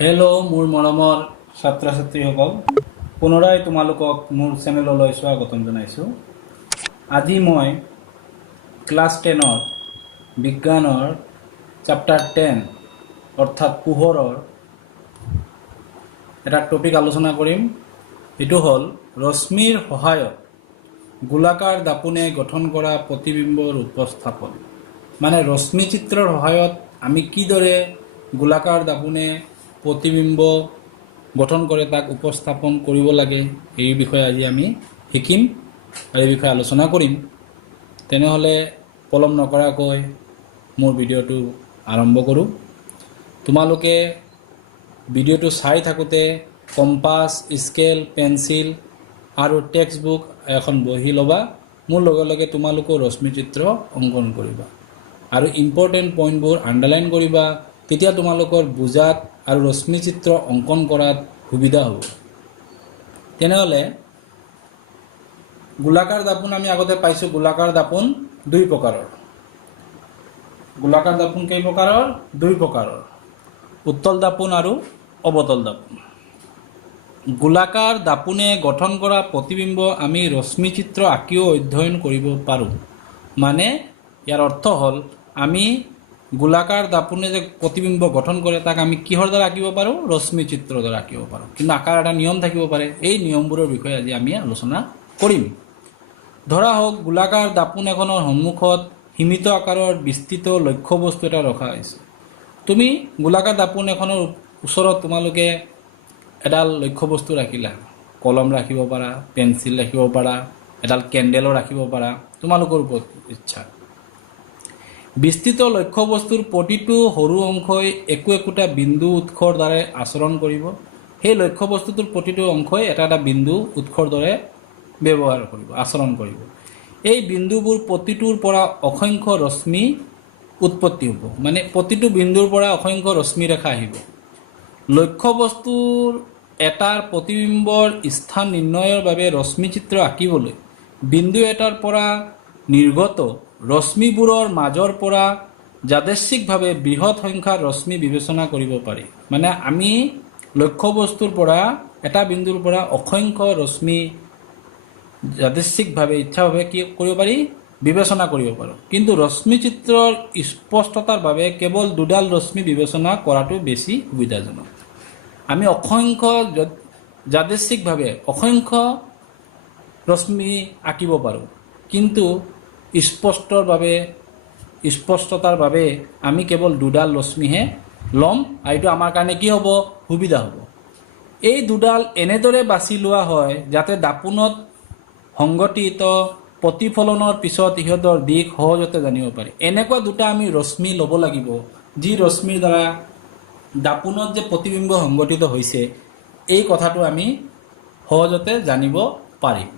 Hello' মোৰ মৰমৰ ছাত্ৰ ছাত্ৰীসকল, পুনৰাই তোমালোকক মোৰ চেনেললৈ স্বাগতম জনাইছোঁ। আজি মই ক্লাছ 10ৰ বিজ্ঞানৰ চেপ্টাৰ 10 অৰ্থাৎ পোহৰৰ এটা টপিক আলোচনা কৰিম। এইটো হ'ল ৰশ্মিৰ সহায়ত গোলাকাৰ দাপোনে গঠন কৰা প্ৰতিবিম্বৰ উপস্থাপন। মানে ৰশ্মি চিত্ৰৰ সহায়ত আমি কিদৰে গোলাকাৰ দাপোনে প্ৰতিবিম্ব গঠন কৰে তাক উপস্থাপন কৰিব লাগে, এই বিষয়ে আজি আমি শিকিম আৰু এই বিষয়ে আলোচনা কৰিম। তেনেহ'লে পলম নকৰাকৈ মোৰ ভিডিঅ'টো আৰম্ভ কৰোঁ। তোমালোকে ভিডিঅ'টো চাই থাকোঁতে কম্পাছ, স্কেল, পেঞ্চিল আৰু টেক্সট বুক এখন বহি ল'বা। মোৰ লগে লগে তোমালোকেও ৰশ্মি চিত্ৰ অংকন কৰিবা আৰু ইম্পৰ্টেণ্ট পইণ্টবোৰ আণ্ডাৰলাইন কৰিবা। তেতিয়া তোমালোকৰ বুজাত আৰু ৰশ্মি চিত্ৰ অংকন কৰাত সুবিধা হ'ব। তেনেহ'লে গোলাকাৰ দাপোন আমি আগতে পাইছোঁ। গোলাকাৰ দাপোন দুই প্ৰকাৰৰ। গোলাকাৰ দাপোন কেই প্ৰকাৰৰ? দুই প্ৰকাৰৰ, উত্তল দাপোন আৰু অৱতল দাপোন। গোলাকাৰ দাপোনে গঠন কৰা প্ৰতিবিম্ব আমি ৰশ্মি চিত্ৰ আঁকিও অধ্যয়ন কৰিব পাৰোঁ। মানে ইয়াৰ অৰ্থ হ'ল আমি গোলাকাৰ দাপোনে যে প্ৰতিবিম্ব গঠন কৰে তাক আমি কিহৰ দ্বাৰা আঁকিব পাৰোঁ? ৰশ্মি চিত্ৰৰ দ্বাৰা আঁকিব পাৰোঁ। কিন্তু আঁকাৰ এটা নিয়ম থাকিব পাৰে। এই নিয়মবোৰৰ বিষয়ে আজি আমি আলোচনা কৰিম। ধৰা হওক গোলাকাৰ দাপোন এখনৰ সন্মুখত সীমিত আকাৰৰ বিস্তৃত লক্ষ্যবস্তু এটা ৰখা হৈছে। তুমি গোলাকাৰ দাপোন এখনৰ ওচৰত তোমালোকে এডাল লক্ষ্যবস্তু ৰাখিলা। কলম ৰাখিব পাৰা, পেঞ্চিল ৰাখিব পাৰা, এডাল কেণ্ডেলো ৰাখিব পাৰা, তোমালোকৰ ওপৰত ইচ্ছা। বিস্তৃত লক্ষ্যবস্তুৰ প্ৰতিটো সৰু অংশই একোটা বিন্দু উৎসৰ দ্বাৰা আচৰণ কৰিব। সেই লক্ষ্যবস্তুটোৰ প্ৰতিটো অংশই এটা এটা বিন্দু উৎসৰ দৰে ব্যৱহাৰ কৰিব, আচৰণ কৰিব। এই বিন্দুবোৰ প্ৰতিটোৰ পৰা অসংখ্য ৰশ্মি উৎপত্তি হ'ব। মানে প্ৰতিটো বিন্দুৰ পৰা অসংখ্য ৰশ্মি ৰেখা আহিব। লক্ষ্যবস্তুৰ এটাৰ প্ৰতিবিম্বৰ স্থান নিৰ্ণয়ৰ বাবে ৰশ্মি চিত্ৰ আঁকিবলৈ বিন্দু এটাৰ পৰা নিৰ্গত ৰশ্মিবোৰৰ মাজৰ পৰা যাদৃচ্ছিকভাৱে বৃহৎ সংখ্যাৰ ৰশ্মি বিবেচনা কৰিব পাৰি। মানে আমি লক্ষ্যবস্তুৰ পৰা এটা বিন্দুৰ পৰা অসংখ্য ৰশ্মি যাদৃচ্ছিকভাৱে ইচ্ছাভাৱে কি কৰিব পাৰি? বিবেচনা কৰিব পাৰোঁ। কিন্তু ৰশ্মি চিত্ৰৰ স্পষ্টতাৰ বাবে কেৱল দুডাল ৰশ্মি বিবেচনা কৰাটো বেছি সুবিধাজনক। আমি অসংখ্য যাদৃচ্ছিকভাৱে অসংখ্য ৰশ্মি আঁকিব পাৰোঁ, কিন্তু স্পষ্টতাৰ বাবে আমি কেৱল দুডাল ৰশ্মিহে ল'ম, আৰু এইটো আমাৰ কাৰণে কি হ'ব? সুবিধা হ'ব। এই দুডাল এনেদৰে বাছি লোৱা হয় যাতে দাপোনত সংগঠিত প্ৰতিফলনৰ পিছত ইহঁতৰ দিশ সহজতে জানিব পাৰি। এনেকুৱা দুটা আমি ৰশ্মি ল'ব লাগিব, যি ৰশ্মিৰ দ্বাৰা দাপোনত যে প্ৰতিবিম্ব সংগঠিত হৈছে এই কথাটো আমি সহজতে জানিব পাৰিম।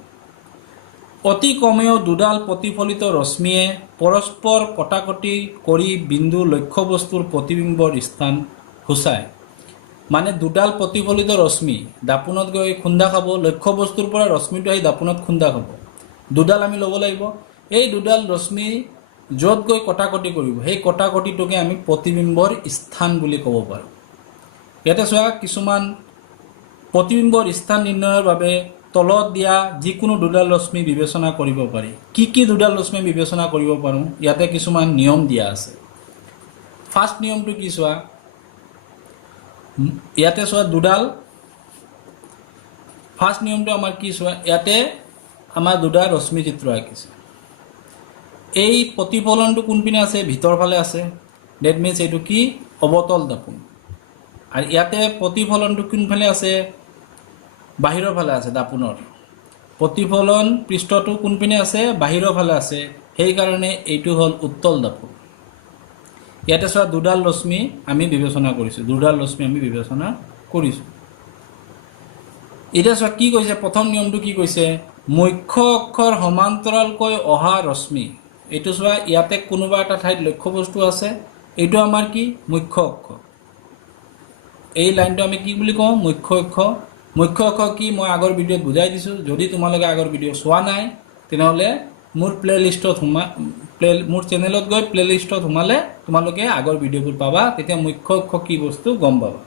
অতি কমেও দুডাল প্ৰতিফলিত ৰশ্মিয়ে পৰস্পৰ কটাকটি কৰি বিন্দু লক্ষ্যবস্তুৰ প্ৰতিবিম্বৰ স্থান সূচায়। মানে দুডাল প্ৰতিফলিত ৰশ্মি দাপোনত গৈ খুন্দা খাব, লক্ষ্যবস্তুৰ পৰা ৰশ্মিটো আহি দাপোনত খুন্দা খাব। দুডাল আমি ল'ব লাগিব। এই দুডাল ৰশ্মি য'ত গৈ কটাকটি কৰিব, সেই কটাকটিটোকে আমি প্ৰতিবিম্বৰ স্থান বুলি ক'ব পাৰোঁ। ইয়াতে চোৱা, কিছুমান প্ৰতিবিম্বৰ স্থান নিৰ্ণয়ৰ বাবে তলত দিয়া যিকোনো দুডাল ৰশ্মি বিবেচনা কৰিব পাৰি। কি কি দুডাল ৰশ্মি বিবেচনা কৰিব পাৰোঁ? ইয়াতে কিছুমান নিয়ম দিয়া আছে। ফাৰ্ষ্ট নিয়মটো কি চোৱা, ইয়াতে চোৱা দুডাল, ফাৰ্ষ্ট নিয়মটো আমাৰ কি চোৱা, ইয়াতে আমাৰ দুডাল ৰশ্মি চিত্ৰ আঁকিছে। এই প্ৰতিফলনটো কোনপিনে আছে? ভিতৰ ফালে আছে। ডেট মিনছ এইটো কি? অৱতল দাপোন। আৰু ইয়াতে প্ৰতিফলনটো কোনফালে আছে? বাহিৰৰ ফালে আছে। দাপোনৰ প্ৰতিফলন পৃষ্ঠটো কোনপিনে আছে? বাহিৰৰ ফালে আছে। সেইকাৰণে এইটো হ'ল উত্তল দাপোন। ইয়াতে চোৱা দুডাল ৰশ্মি আমি বিবেচনা কৰিছোঁ, এতিয়া চোৱা কি কৈছে, প্ৰথম নিয়মটো কি কৈছে? মুখ্য অক্ষৰ সমান্তৰালকৈ অহা ৰশ্মি। এইটো চোৱা, ইয়াতে কোনোবা এটা ঠাইত লক্ষ্যবস্তু আছে, এইটো আমাৰ কি? মুখ্য অক্ষ। এই লাইনটো আমি কি বুলি কওঁ? মুখ্য অক্ষ। মুখ্য অক্ষ কি মই আগৰ ভিডিঅ'ত বুজাই দিছোঁ। যদি তোমালোকে আগৰ ভিডিঅ' চোৱা নাই তেনেহ'লে মোৰ চেনেলত গৈ প্লেলিষ্টত সোমালে তোমালোকে আগৰ ভিডিঅ'বোৰ পাবা। তেতিয়া মুখ্য অক্ষ কি বস্তু গম পাবা।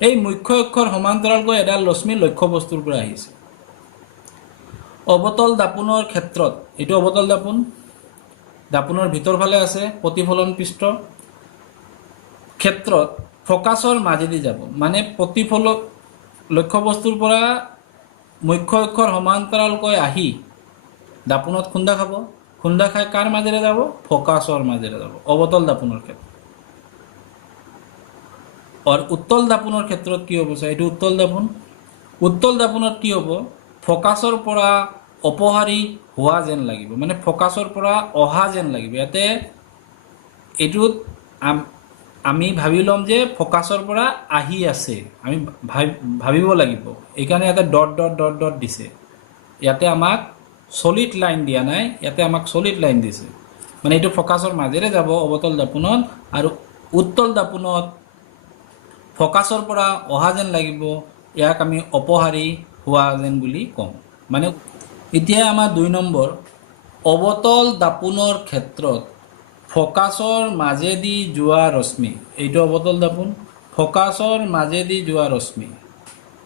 এই মুখ্য অক্ষৰ সমান্তৰালকৈ এডাল ৰশ্মি লক্ষ্য বস্তুৰ পৰা আহিছে। অৱতল দাপোনৰ ক্ষেত্ৰত, এইটো অৱতল দাপোন, দাপোনৰ ভিতৰ ফালে আছে প্ৰতিফলন পৃষ্ঠ, ক্ষেত্ৰত ফকাছৰ মাজেদি যাব, মানে প্ৰতিফলক লক্ষ্য বস্তুৰ পৰা মুখ্য অক্ষৰ সমান্তৰালকৈ আহি দাপোনত খুন্দা খাব, খুন্দা খাই কাৰ মাজেৰে যাব? ফকাছৰ মাজেৰে যাব, অৱতল দাপোনৰ ক্ষেত্ৰত। আৰু উত্তল দাপোনৰ ক্ষেত্ৰত কি হ'ব? এইটো উত্তল দাপোন। উত্তল দাপোনত কি হ'ব? ফকাছৰ পৰা অপসাৰী হোৱা যেন লাগিব, মানে ফকাছৰ পৰা অহা যেন লাগিব। ইয়াতে এইটোত আমি ভাবি ল'ম যে ফকাছৰ পৰা আহি আছে, আমি ভাবিব লাগিব। এইকাৰণে ইয়াতে ডট ডট ডট ডট দিছে। ইয়াতে আমাক সলিড লাইন দিয়া নাই, ইয়াতে আমাক সলিড লাইন দিছে, মানে এইটো ফকাছৰ মাজেৰে যাব অৱতল দাপোনত। আৰু উত্তল দাপোনত ফকাছৰ পৰা অহা যেন লাগিব, ইয়াক আমি অপসাৰী হোৱা যেন বুলি কওঁ। মানে এতিয়া আমাৰ 2 নম্বৰ, অৱতল দাপোনৰ ক্ষেত্ৰত ফকাছৰ মাজেদি যোৱা ৰশ্মি, এইটো অৱতল দাপোন, ফকাছৰ মাজেদি যোৱা ৰশ্মি,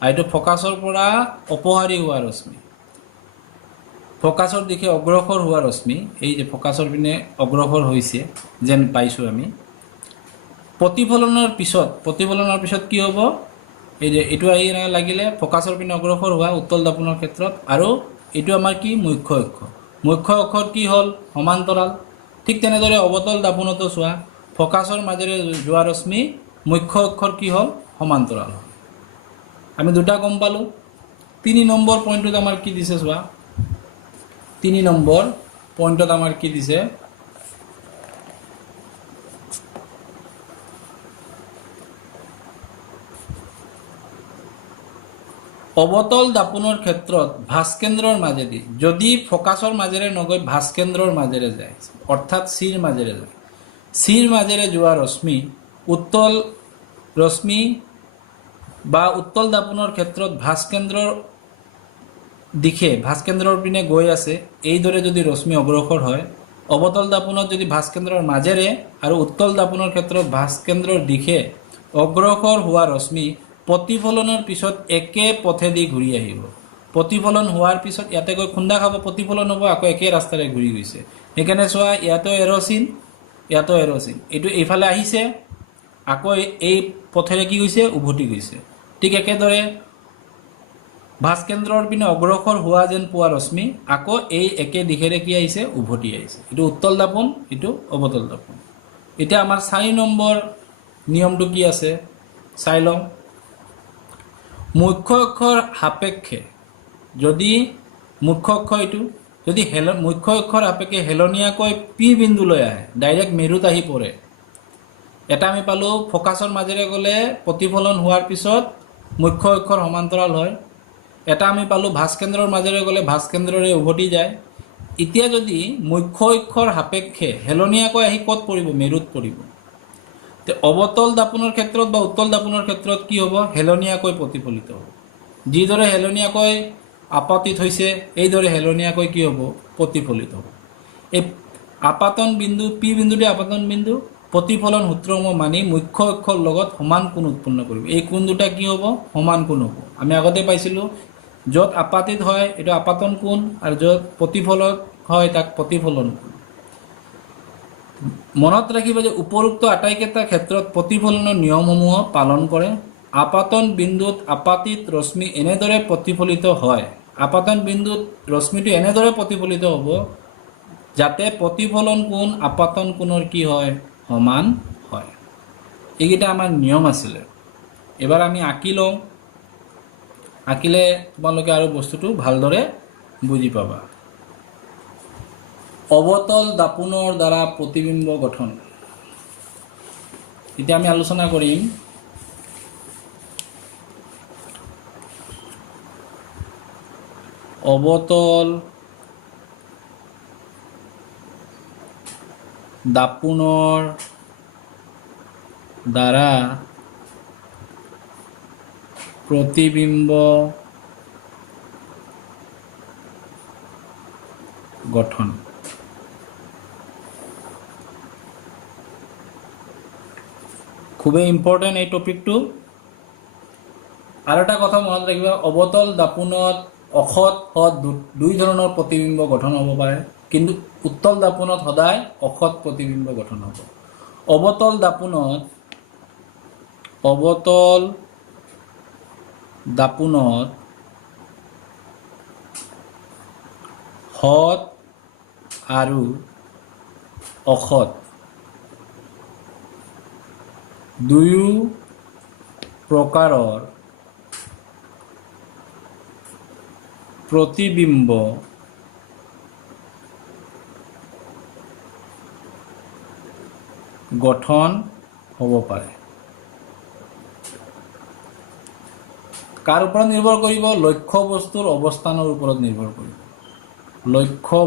আৰু এইটো ফকাছৰ পৰা অপসাৰী হোৱা ৰশ্মি, ফকাছৰ দিশে অগ্ৰসৰ হোৱা ৰশ্মি। এই যে ফকাছৰ পিনে অগ্ৰসৰ হৈছে যেন পাইছোঁ আমি। প্ৰতিফলনৰ পিছত কি হ'ব? এই যে এইটো আহি লাগিলে ফকাছৰ পিনে অগ্ৰসৰ হোৱা উত্তল দাপোনৰ ক্ষেত্ৰত। আৰু এইটো আমাৰ কি? মুখ্য অক্ষৰ। মুখ্য অক্ষৰ কি হ'ল? সমান্তৰাল। ঠিক তেনেদৰে অৱতল দাপোনতো চোৱা, ফকাছৰ মাজেৰে যোৱা ৰশ্মি, মুখ্য অক্ষৰ কি হ'ল? সমান্তৰাল। আমি দুটা গম পালোঁ। 3 নম্বৰ পইণ্টত আমাৰ কি দিছে চোৱা, 3 নম্বৰ পইণ্টত আমাৰ কি দিছে? অৱতল দাপোনৰ ক্ষেত্ৰত ভাস্কেন্দ্ৰৰ মাজেদি, যদি ফকাছৰ মাজেৰে নগৈ ভাস্কেন্দ্ৰৰ মাজেৰে যায়, অৰ্থাৎ চিৰ মাজেৰে যায়, চিৰ মাজেৰে যোৱা ৰশ্মি, উত্তল ৰশ্মি বা উত্তল দাপোনৰ ক্ষেত্ৰত ভাস্কেন্দ্ৰৰ দিশে, ভাস্কেন্দ্ৰৰ পিনে গৈ আছে, এইদৰে যদি ৰশ্মি অগ্ৰসৰ হয়, অৱতল দাপোনত যদি ভাস্কেন্দ্ৰৰ মাজেৰে আৰু উত্তল দাপোনৰ ক্ষেত্ৰত ভাস্কেন্দ্ৰৰ দিশে অগ্ৰসৰ হোৱা ৰশ্মি প্ৰতিফলনৰ পিছত একে পথেদি ঘূৰি আহিব। প্ৰতিফলন হোৱাৰ পিছত ইয়াতে গৈ খুন্দা খাব, প্ৰতিফলন হ'ব, আকৌ একে ৰাস্তাৰে ঘূৰি গৈছে। সেইকাৰণে চোৱা, ইয়াতো এৰ'চিন, ইয়াতো এৰ'চিন, এইটো এইফালে আহিছে, আকৌ এই পথেৰে কি গৈছে? উভতি গৈছে। ঠিক একেদৰে ভাস্কেন্দ্ৰৰ পিনে অগ্ৰসৰ হোৱা যেন পোৱা ৰশ্মি আকৌ এই একে দিশেৰে কি আহিছে? উভতি আহিছে। এইটো উত্তল দাপোন, এইটো অৱতল দাপোন। এতিয়া আমাৰ 4 নম্বৰ নিয়মটো কি আছে চাই লওঁ। মুখ্য অক্ষৰ সাপেক্ষে, যদি মুখ্য অক্ষৰ এইটো যদি মুখ্য অক্ষৰ সাপেক্ষে হেলনীয়াকৈ পি বিন্দুলৈ আহে, ডাইৰেক্ট মেৰুত আহি পৰে, এটা আমি পালোঁ ফকাছৰ মাজেৰে গ'লে প্ৰতিফলন হোৱাৰ পিছত মুখ্য অক্ষৰ সমান্তৰাল হয়। এটা আমি পালোঁ ভাস্কেন্দ্ৰৰ মাজেৰে গ'লে ভাস্কেন্দ্ৰৰে উভতি যায়। এতিয়া যদি মুখ্য অক্ষৰ সাপেক্ষে হেলনীয়াকৈ আহি ক'ত পৰিব? মেৰুত পৰিব। তে অৱতল দাপোনৰ ক্ষেত্ৰত বা উত্তল দাপোনৰ ক্ষেত্ৰত কি হ'ব? হেলনীয়াকৈ প্ৰতিফলিত হ'ব। যিদৰে হেলনীয়াকৈ আপাতিত হৈছে, এইদৰে হেলনীয়াকৈ কি হ'ব? প্ৰতিফলিত হ'ব। এই আপাতন বিন্দু, পি বিন্দুটি আপাতন বিন্দু, প্ৰতিফলন সূত্ৰসমূহ মানি মুখ্য অক্ষৰ লগত সমান কোণ উৎপন্ন কৰিব। এই কোণ দুটা কি হ'ব? সমান কোণ হ'ব। আমি আগতে পাইছিলোঁ, য'ত আপাতিত হয় এইটো আপাতন কোণ, আৰু য'ত প্ৰতিফলন হয় তাক প্ৰতিফলন কোণ। মনত ৰাখিব যে উপৰোক্ত আটাইকেইটা ক্ষেত্ৰত প্ৰতিফলনৰ নিয়মসমূহ পালন কৰে। আপাতন বিন্দুত আপাতিত ৰশ্মি এনেদৰে প্ৰতিফলিত হয়, আপাতন বিন্দুত ৰশ্মিটো এনেদৰে প্ৰতিফলিত হ'ব যাতে প্ৰতিফলন কোণ আপাতন কোণৰ কি হয়? সমান হয়। এইকেইটা আমাৰ নিয়ম আছিলে। এবাৰ আমি আঁকি লওঁ, আঁকিলে তোমালোকে আৰু বস্তুটো ভালদৰে বুজি পাবা। অৱতল দাপোনৰ দ্বাৰা প্ৰতিবিম্ব গঠন। এতিয়া আমি আলোচনা কৰিম অৱতল দাপোনৰ দ্বাৰা প্ৰতিবিম্ব গঠন। খুবেই ইম্পৰ্টেণ্ট এই টপিকটো। আৰু এটা কথা মনত ৰাখিবা, অৱতল দাপোনত অসৎ সৎ দুই ধৰণৰ প্ৰতিবিম্ব গঠন হ'ব পাৰে, কিন্তু উত্তল দাপোনত সদায় অসৎ প্ৰতিবিম্ব গঠন হ'ব। অৱতল দাপোনত সৎ আৰু অসৎ দুয়ো প্ৰকাৰৰ প্ৰতিবিম্ব গঠন হ'ব পাৰে। কাৰ ওপৰত নিৰ্ভৰ কৰিব? লক্ষ্য বস্তুৰ অৱস্থানৰ ওপৰত নিৰ্ভৰ কৰিব। লক্ষ্য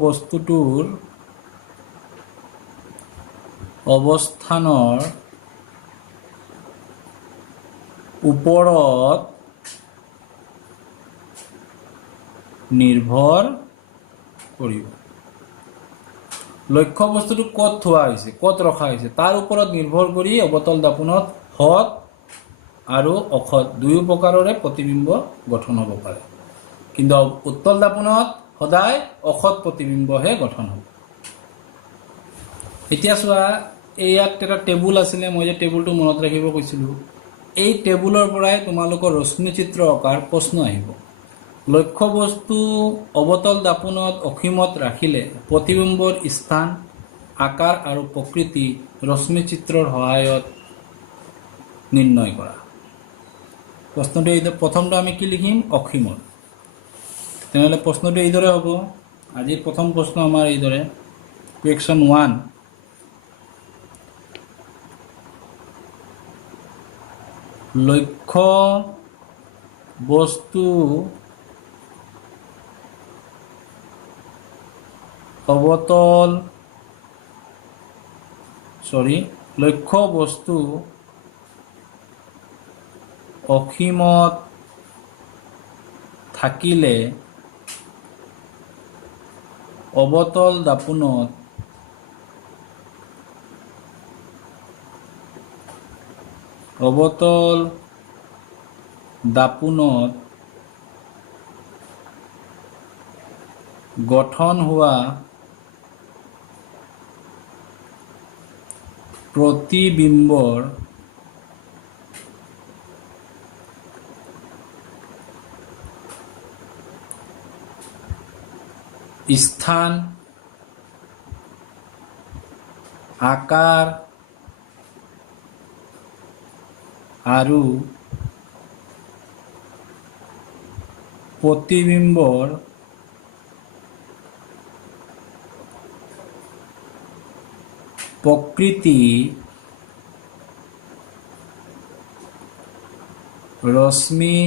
বস্তুটোৰ অৱস্থানৰ ওপৰত নিৰ্ভৰ কৰিব। লক্ষ্য বস্তুটো ক'ত থোৱা হৈছে, ক'ত ৰখা হৈছে, তাৰ ওপৰত নিৰ্ভৰ কৰি অৱতল দাপোনত সৎ আৰু অসৎ দুয়ো প্ৰকাৰৰে প্ৰতিবিম্ব গঠন হ'ব পাৰে, কিন্তু উত্তল দাপোনত সদায় অসৎ প্ৰতিবিম্বহে গঠন হ'ব। এতিয়া চোৱা, ইয়াত এটা টেবুল আছিলে, মই যে টেবুলটো মনত ৰাখিব কৈছিলোঁ, এই টেবুলৰ পৰাই তোমালোকৰ ৰশ্মি চিত্ৰ অঁকাৰ প্ৰশ্ন আহিব। লক্ষ্য বস্তু অৱতল দাপোনত অসীমত ৰাখিলে প্ৰতিবিম্বৰ স্থান, আকাৰ আৰু প্ৰকৃতি ৰশ্মি চিত্ৰৰ সহায়ত নিৰ্ণয় কৰা। প্ৰশ্নটো এই প্ৰথমটো আমি কি লিখিম? অসীমত। তেনেহ'লে প্ৰশ্নটো এইদৰে হ'ব। আজিৰ প্ৰথম প্ৰশ্ন আমাৰ এইদৰে, কুৱেশ্যন 1, লক্ষ্য বস্তু অসীমত থাকিলে অৱতল দাপোনত গঠন হোৱা প্ৰতিবিম্বৰ স্থান, আকাৰ আৰু প্ৰতিবিম্বৰ প্ৰকৃতি ৰশ্মি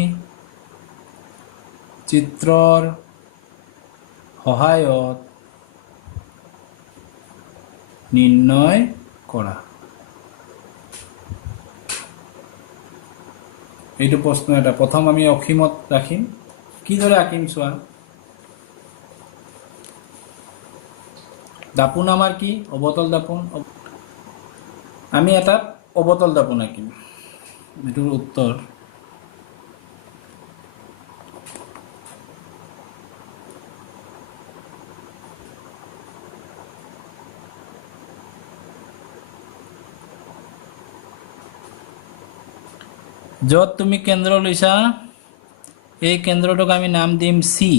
চিত্ৰৰ সহায়ত নিৰ্ণয় কৰা। এইটো প্ৰশ্ন এটা। প্ৰথম আমি অসীমত ৰাখিম। কিদৰে আঁকিম চোৱা। দাপোন আমাৰ কি? অৱতল দাপোন। আমি এটা অৱতল দাপোন আঁকিম। এইটোৰ উত্তৰ। য'ত তুমি কেন্দ্ৰ লৈছা, এই কেন্দ্ৰটোক আমি নাম দিম চি,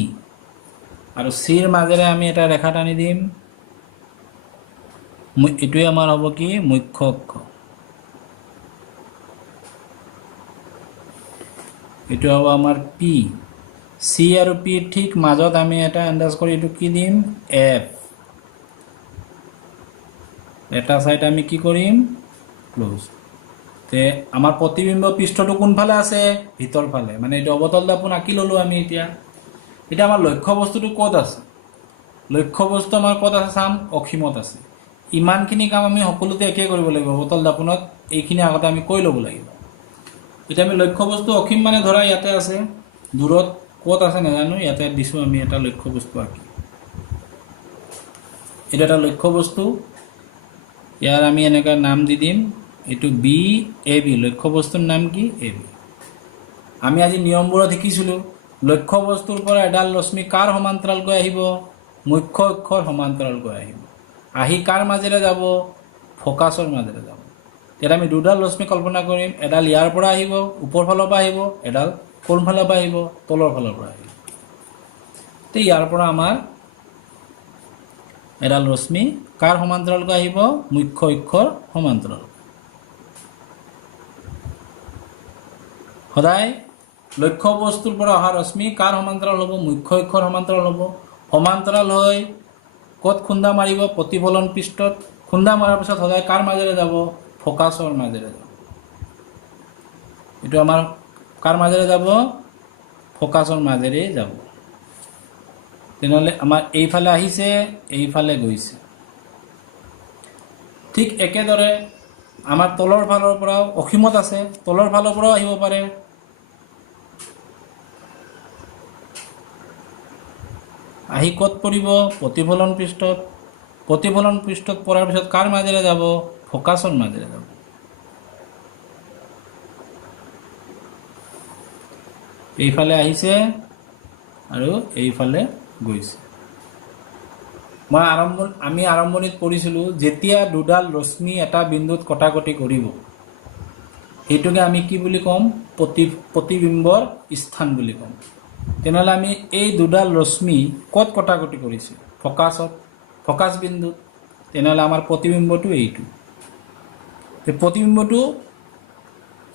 আৰু চিৰ মাজেৰে আমি এটা ৰেখা টানি দিম। এইটোৱে আমাৰ হ'ব কি? মুখ্য অক্ষ। এইটো হ'ব আমাৰ পি। চি আৰু পি ঠিক মাজত আমি এটা আন্দাজ কৰি এইটো কি দিম? এফ। এটা সাইড আমি কি কৰিম? ক্লোজ। তে আমাৰ প্ৰতিবিম্ব পৃষ্ঠটো কোনফালে আছে? ভিতৰ ফালে। মানে এইটো অৱতল দাপোন আঁকি ল'লোঁ আমি। এতিয়া আমাৰ লক্ষ্য বস্তুটো ক'ত আছে? লক্ষ্য বস্তু আমাৰ ক'ত আছে চাম। অসীমত আছে। ইমানখিনি কাম আমি সকলোতে একেই কৰিব লাগিব। অৱতল দাপোনত এইখিনি আগতে আমি কৰি ল'ব লাগিব। এতিয়া আমি লক্ষ্য বস্তু অসীম মানে ধৰা ইয়াতে আছে, দূৰত ক'ত আছে নাজানো, ইয়াতে দিছোঁ আমি এটা লক্ষ্য বস্তু আঁকি। এটা লক্ষ্য বস্তু, ইয়াৰ আমি এনেকৈ নাম দি দিম এইটো বি এ বি, লক্ষ্যবস্তুৰ নাম কি এ বি। আমি আজি নিয়মবোৰত শিকিছিলোঁ লক্ষ্যবস্তুৰ পৰা এডাল ৰশ্মি কাৰ সমান্তৰালকৈ আহিব, মুখ্য অক্ষৰ সমান্তৰালকৈ আহিব, আহি কাৰ মাজেৰে যাব, ফকাছৰ মাজেৰে যাব। তেতিয়া আমি দুডাল ৰশ্মি কল্পনা কৰিম, এডাল ইয়াৰ পৰা আহিব, ওপৰ ফালৰ পৰা আহিব, এডাল কোন ফালৰ পৰা আহিব, তলৰ ফালৰ পৰা আহিব। তো ইয়াৰ পৰা আমাৰ এডাল ৰশ্মি কাৰ সমান্তৰালকৈ আহিব, মুখ্য অক্ষৰ সমান্তৰাল। সদায় লক্ষ্যবস্তুৰ পৰা অহা ৰশ্মি কাৰ সমান্তৰাল হ'ব, মুখ্য অক্ষৰ সমান্তৰাল হ'ব। সমান্তৰাল হৈ ক'ত খুন্দা মাৰিব, প্ৰতিফলন পৃষ্ঠত। খুন্দা মৰাৰ পিছত সদায় কাৰ মাজেৰে যাব, ফকাছৰ মাজেৰে যাব। এইটো আমাৰ কাৰ মাজেৰে যাব, ফকাছৰ মাজেৰে যাব। তেনেহ'লে আমাৰ এইফালে আহিছে, এইফালে গৈছে। ঠিক একেদৰে আমাৰ তলৰ ফালৰ পৰাও অসীমত আছে, তলৰ ফালৰ পৰাও আহিব পাৰে। আহি ক'ত পৰিব, প্ৰতিফলন পৃষ্ঠত। প্ৰতিফলন পৃষ্ঠত পৰাৰ পিছত কাৰ মাজেৰে যাব, ফকাছৰ মাজেৰে যাব। এইফালে আহিছে আৰু এইফালে গৈছে। আমি আৰম্ভণিত পঢ়িছিলোঁ যেতিয়া দুডাল ৰশ্মি এটা বিন্দুত কটাকটি কৰিব সেইটোকে আমি কি বুলি ক'ম, প্ৰতিবিম্বৰ স্থান বুলি ক'ম। তেনেহ'লে আমি এই দুডাল ৰশ্মি ক'ত কটাকটি কৰিছোঁ, ফকাছত, ফকাছ বিন্দুত। তেনেহ'লে আমাৰ প্ৰতিবিম্বটো এইটো। প্ৰতিবিম্বটো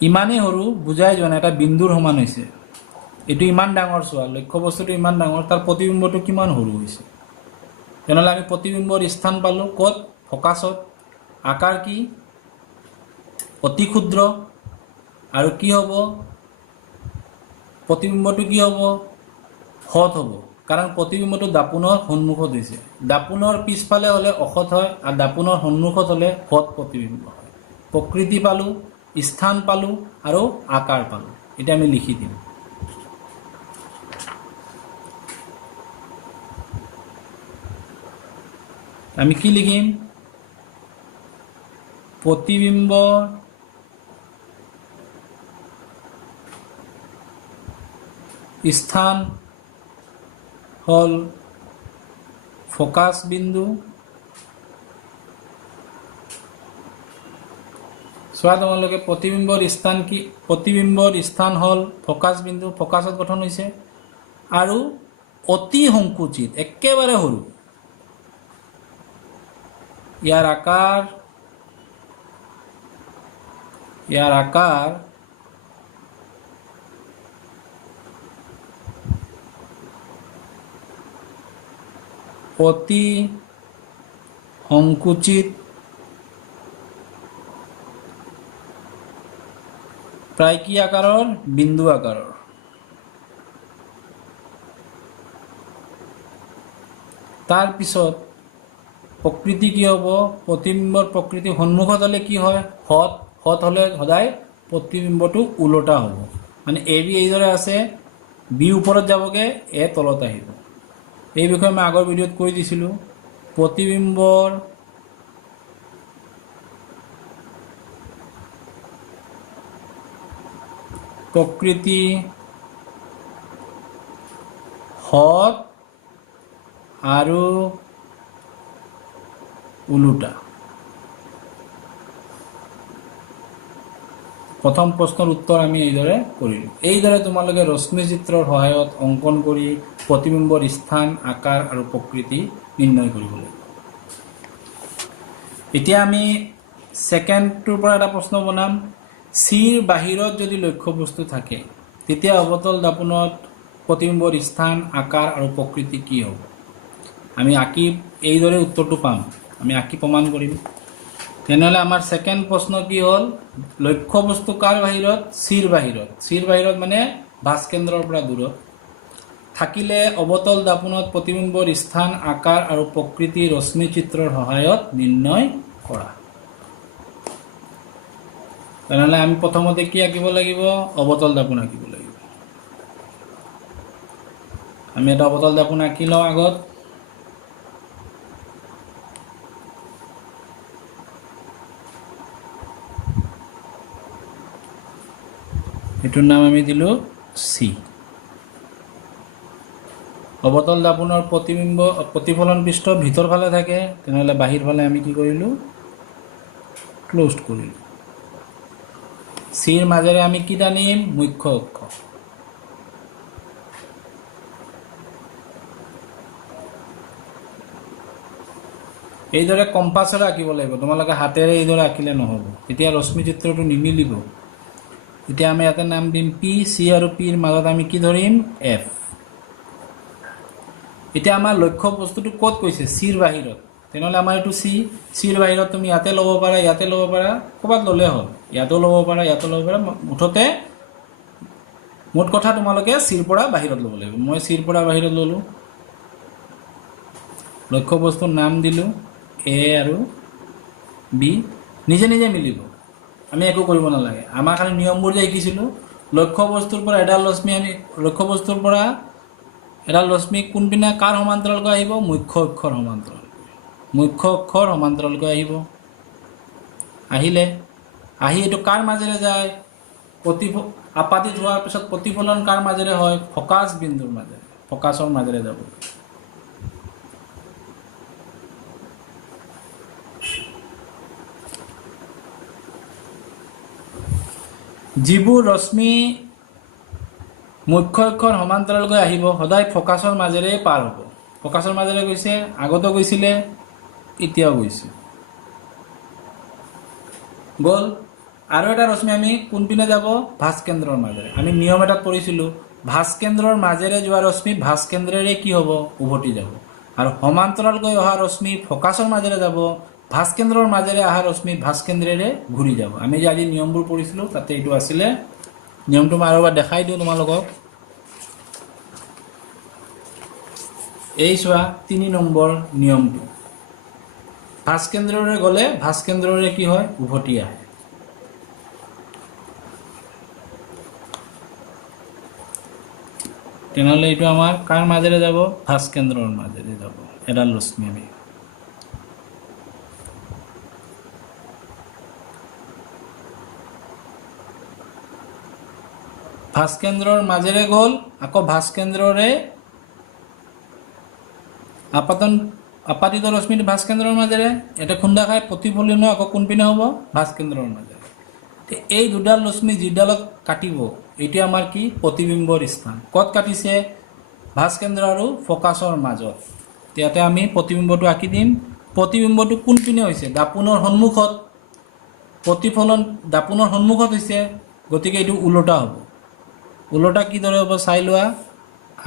ইমানেই সৰু বুজাই যোৱা নাই, এটা বিন্দুৰ সমান হৈছে। এইটো ইমান ডাঙৰ চোৱা, লক্ষ্যবস্তুটো ইমান ডাঙৰ, তাৰ প্ৰতিবিম্বটো কিমান সৰু হৈছে। তেনেহ'লে আমি প্ৰতিবিম্বৰ স্থান পালোঁ ক'ত, ফকাছত। আকাৰ কি, অতি ক্ষুদ্ৰ। আৰু কি হ'ব, প্ৰতিবিম্বটো কি হ'ব, সৎ হ'ব। কাৰণ প্ৰতিবিম্বটো দাপোনৰ সন্মুখত হৈছে। দাপোনৰ পিছফালে হ'লে অসৎ হয়, আৰু দাপোনৰ সন্মুখত হ'লে সৎ প্ৰতিবিম্ব হয়। প্ৰকৃতি পালোঁ, স্থান পালোঁ আৰু আকাৰ পালোঁ। এতিয়া আমি লিখি দিম। আমি কি লিখিম, প্ৰতিবিম্ব স্থান হ'ল ফকাছ বিন্দু। চোৱা তোমালোকে, প্ৰতিবিম্বৰ স্থান কি, প্ৰতিবিম্বৰ স্থান হ'ল ফকাছ বিন্দু, ফকাছত গঠন হৈছে। আৰু অতি সংকুচিত, একেবাৰে সৰু। ইয়াৰ আকাৰ অতি সংকুচিত, প্ৰায় কি আকাৰৰ, বিন্দু আকাৰৰ। তাৰপিছত প্ৰকৃতি কি হ'ব, প্ৰতিবিম্বৰ প্ৰকৃতি সন্মুখত হ'লে কি হয়, সৎ। সৎ হ'লে সদায় প্ৰতিবিম্বটো ওলোটা হ'ব। মানে এ বি এইদৰে আছে, বি ওপৰত যাবগৈ, এ তলত আহিব। এই বিষয়ে মই আগৰ ভিডিঅ'ত কৈ দিছিলোঁ। প্ৰতিবিম্বৰ প্ৰকৃতি সৎ আৰু ওলোটা। প্ৰথম প্ৰশ্নৰ উত্তৰ আমি এইদৰে কৰিলোঁ। এইদৰে তোমালোকে ৰশ্মি চিত্ৰৰ সহায়ত অংকন কৰি প্ৰতিবিম্বৰ স্থান, আকাৰ আৰু প্ৰকৃতি নিৰ্ণয় কৰিব লাগিব। এতিয়া আমি ছেকেণ্ডটোৰ পৰা এটা প্ৰশ্ন বনাম। চিৰ বাহিৰত যদি লক্ষ্যবস্তু থাকে তেতিয়া অৱতল দাপোনত প্ৰতিবিম্বৰ স্থান, আকাৰ আৰু প্ৰকৃতি কি হ'ব। আমি আঁকি এইদৰে উত্তৰটো পাম, আমি আঁকি প্ৰমাণ কৰিম। তেনেহ'লে আমাৰ ছেকেণ্ড প্ৰশ্ন কি হ'ল, লক্ষ্যবস্তু কাৰ বাহিৰত, চিৰ বাহিৰত। চিৰ বাহিৰত মানে ভাস্কেন্দ্ৰৰ পৰা দূৰত থাকিলে অৱতল দাপোনত প্ৰতিবিম্বৰ স্থান, আকাৰ আৰু প্ৰকৃতি ৰশ্মি চিত্ৰৰ সহায়ত নিৰ্ণয় কৰা। তেনেহ'লে আমি প্ৰথমতে কি আঁকিব লাগিব, অৱতল দাপোন আঁকিব লাগিব। আমি এটা অৱতল দাপোন আঁকি লওঁ আগত। এটাৰ নাম আমি দিল সি। অবতল দাপোনৰ প্ৰতিবিম্ব প্ৰতিফলন পৃষ্ঠ ভিতৰ ফালে থাকে, তেনেহ'লে বাহিৰ ফালে আমি কি কৰিলোঁ, ক্লোজড কৰিলোঁ। চিৰ মাজেৰে আমি কি টানিম, মুখ্য অক্ষ। এইদৰে কম্পাছেৰে আঁকিব লাগিব, তোমালোকে হাতেৰে এইদৰে আঁকিলে নহ'ব, তেতিয়া ৰশ্মি চিত্ৰটো নিমিলিব। এতিয়া আমি ইয়াতে নাম দিম পি, চি আৰু পিৰ মাজত আমি কি ধৰিম, এফ। এতিয়া আমাৰ লক্ষ্য বস্তুটো ক'ত কৈছে, চিৰ বাহিৰত, তেনেহ'লে আমাৰ এইটো চি। চিৰ বাহিৰত তুমি ইয়াতে ল'ব পাৰা, ইয়াতে ল'ব পাৰা, ক'ৰবাত ল'লে হ'ল, ইয়াতো ল'ব পাৰা, ইয়াতো ল'ব পাৰা, মুঠতে মোট কথা তোমালোকে চিৰ পৰা বাহিৰত ল'ব লাগিব। মই চিৰ পৰা বাহিৰত ল'লোঁ, লক্ষ্য বস্তুৰ নাম দিলোঁ এ আৰু বি, নিজে নিজে মিলিব, আমি একো কৰিব নালাগে। আমাৰ খালি নিয়মবোৰ যে শিকিছিলোঁ, লক্ষ্য বস্তুৰ পৰা এডাল ৰশ্মি আমি লক্ষ্য বস্তুৰ পৰা এডাল ৰশ্মি কোনপিনে কাৰ সমান্তৰালকৈ আহিব, মুখ্য অক্ষৰ সমান্তৰাল, মুখ্য অক্ষৰ সমান্তৰালকৈ আহিব। আহিলে আহি এইটো কাৰ মাজেৰে যায়, আপাতিত হোৱাৰ পিছত প্ৰতিফলন কাৰ মাজেৰে হয়, ফকাছ বিন্দুৰ মাজেৰে, ফকাছৰ মাজেৰে যাব। যিবোৰ ৰশ্মি মুখ্য অক্ষৰ সমান্তৰালকৈ আহিব, সদায় ফকাছৰ মাজেৰে পাৰ হ'ব। ফকাছৰ মাজেৰে গৈছে, আগতো গৈছিলে, এতিয়াও গৈছে, গ'ল। আৰু এটা ৰশ্মি আমি কোনপিনে যাব, ভাস্কেন্দ্ৰৰ মাজেৰে। আমি নিয়ম এটাত পঢ়িছিলোঁ, ভাস্কেন্দ্ৰৰ মাজেৰে যোৱা ৰশ্মি ভাস্কেন্দ্ৰেৰে কি হ'ব, উভতি যাব। আৰু সমান্তৰালকৈ অহা ৰশ্মি ফকাছৰ মাজেৰে যাব, ভাস্কেন্দ্ৰৰ মাজেৰে অহা ৰশ্মি ভাস্কেন্দ্ৰেৰে ঘূৰি যাব। আমি যে আজি নিয়মবোৰ পঢ়িছিলোঁ তাতে এইটো আছিলে। নিয়মটো মই আৰু এবাৰ দেখাই দিওঁ তোমালোকক। এই চোৱা ৩ নম্বৰ নিয়মটো, ভাস্কেন্দ্ৰৰে গ'লে ভাস্কেন্দ্ৰৰে কি হয়, উভতি আহে। তেনেহ'লে এইটো আমাৰ কাৰ মাজেৰে যাব, ভাস্কেন্দ্ৰৰ মাজেৰে যাব এডাল ৰশ্মি। আমি ভাস্কেন্দ্ৰৰ মাজেৰে গ'ল, আকৌ ভাস্কেন্দ্ৰৰে আপাতিত ৰশ্মিটো ভাস্কেন্দ্ৰৰ মাজেৰে, এটা খুন্দা খাই প্ৰতিফলন আকৌ কোনপিনে হ'ব, ভাস্কেন্দ্ৰৰ মাজেৰে। এই দুডাল ৰশ্মি যিডালত কাটিব, এইটো আমাৰ কি, প্ৰতিবিম্বৰ স্থান। ক'ত কাটিছে, ভাস্কেন্দ্ৰ আৰু ফকাছৰ মাজত। ইয়াতে আমি প্ৰতিবিম্বটো আঁকি দিম। প্ৰতিবিম্বটো কোনপিনে হৈছে, দাপোনৰ সন্মুখত, প্ৰতিফলন দাপোনৰ সন্মুখত হৈছে, গতিকে এইটো ওলোটা হ'ব। ওলোটা কিদৰে হ'ব চাই লোৱা।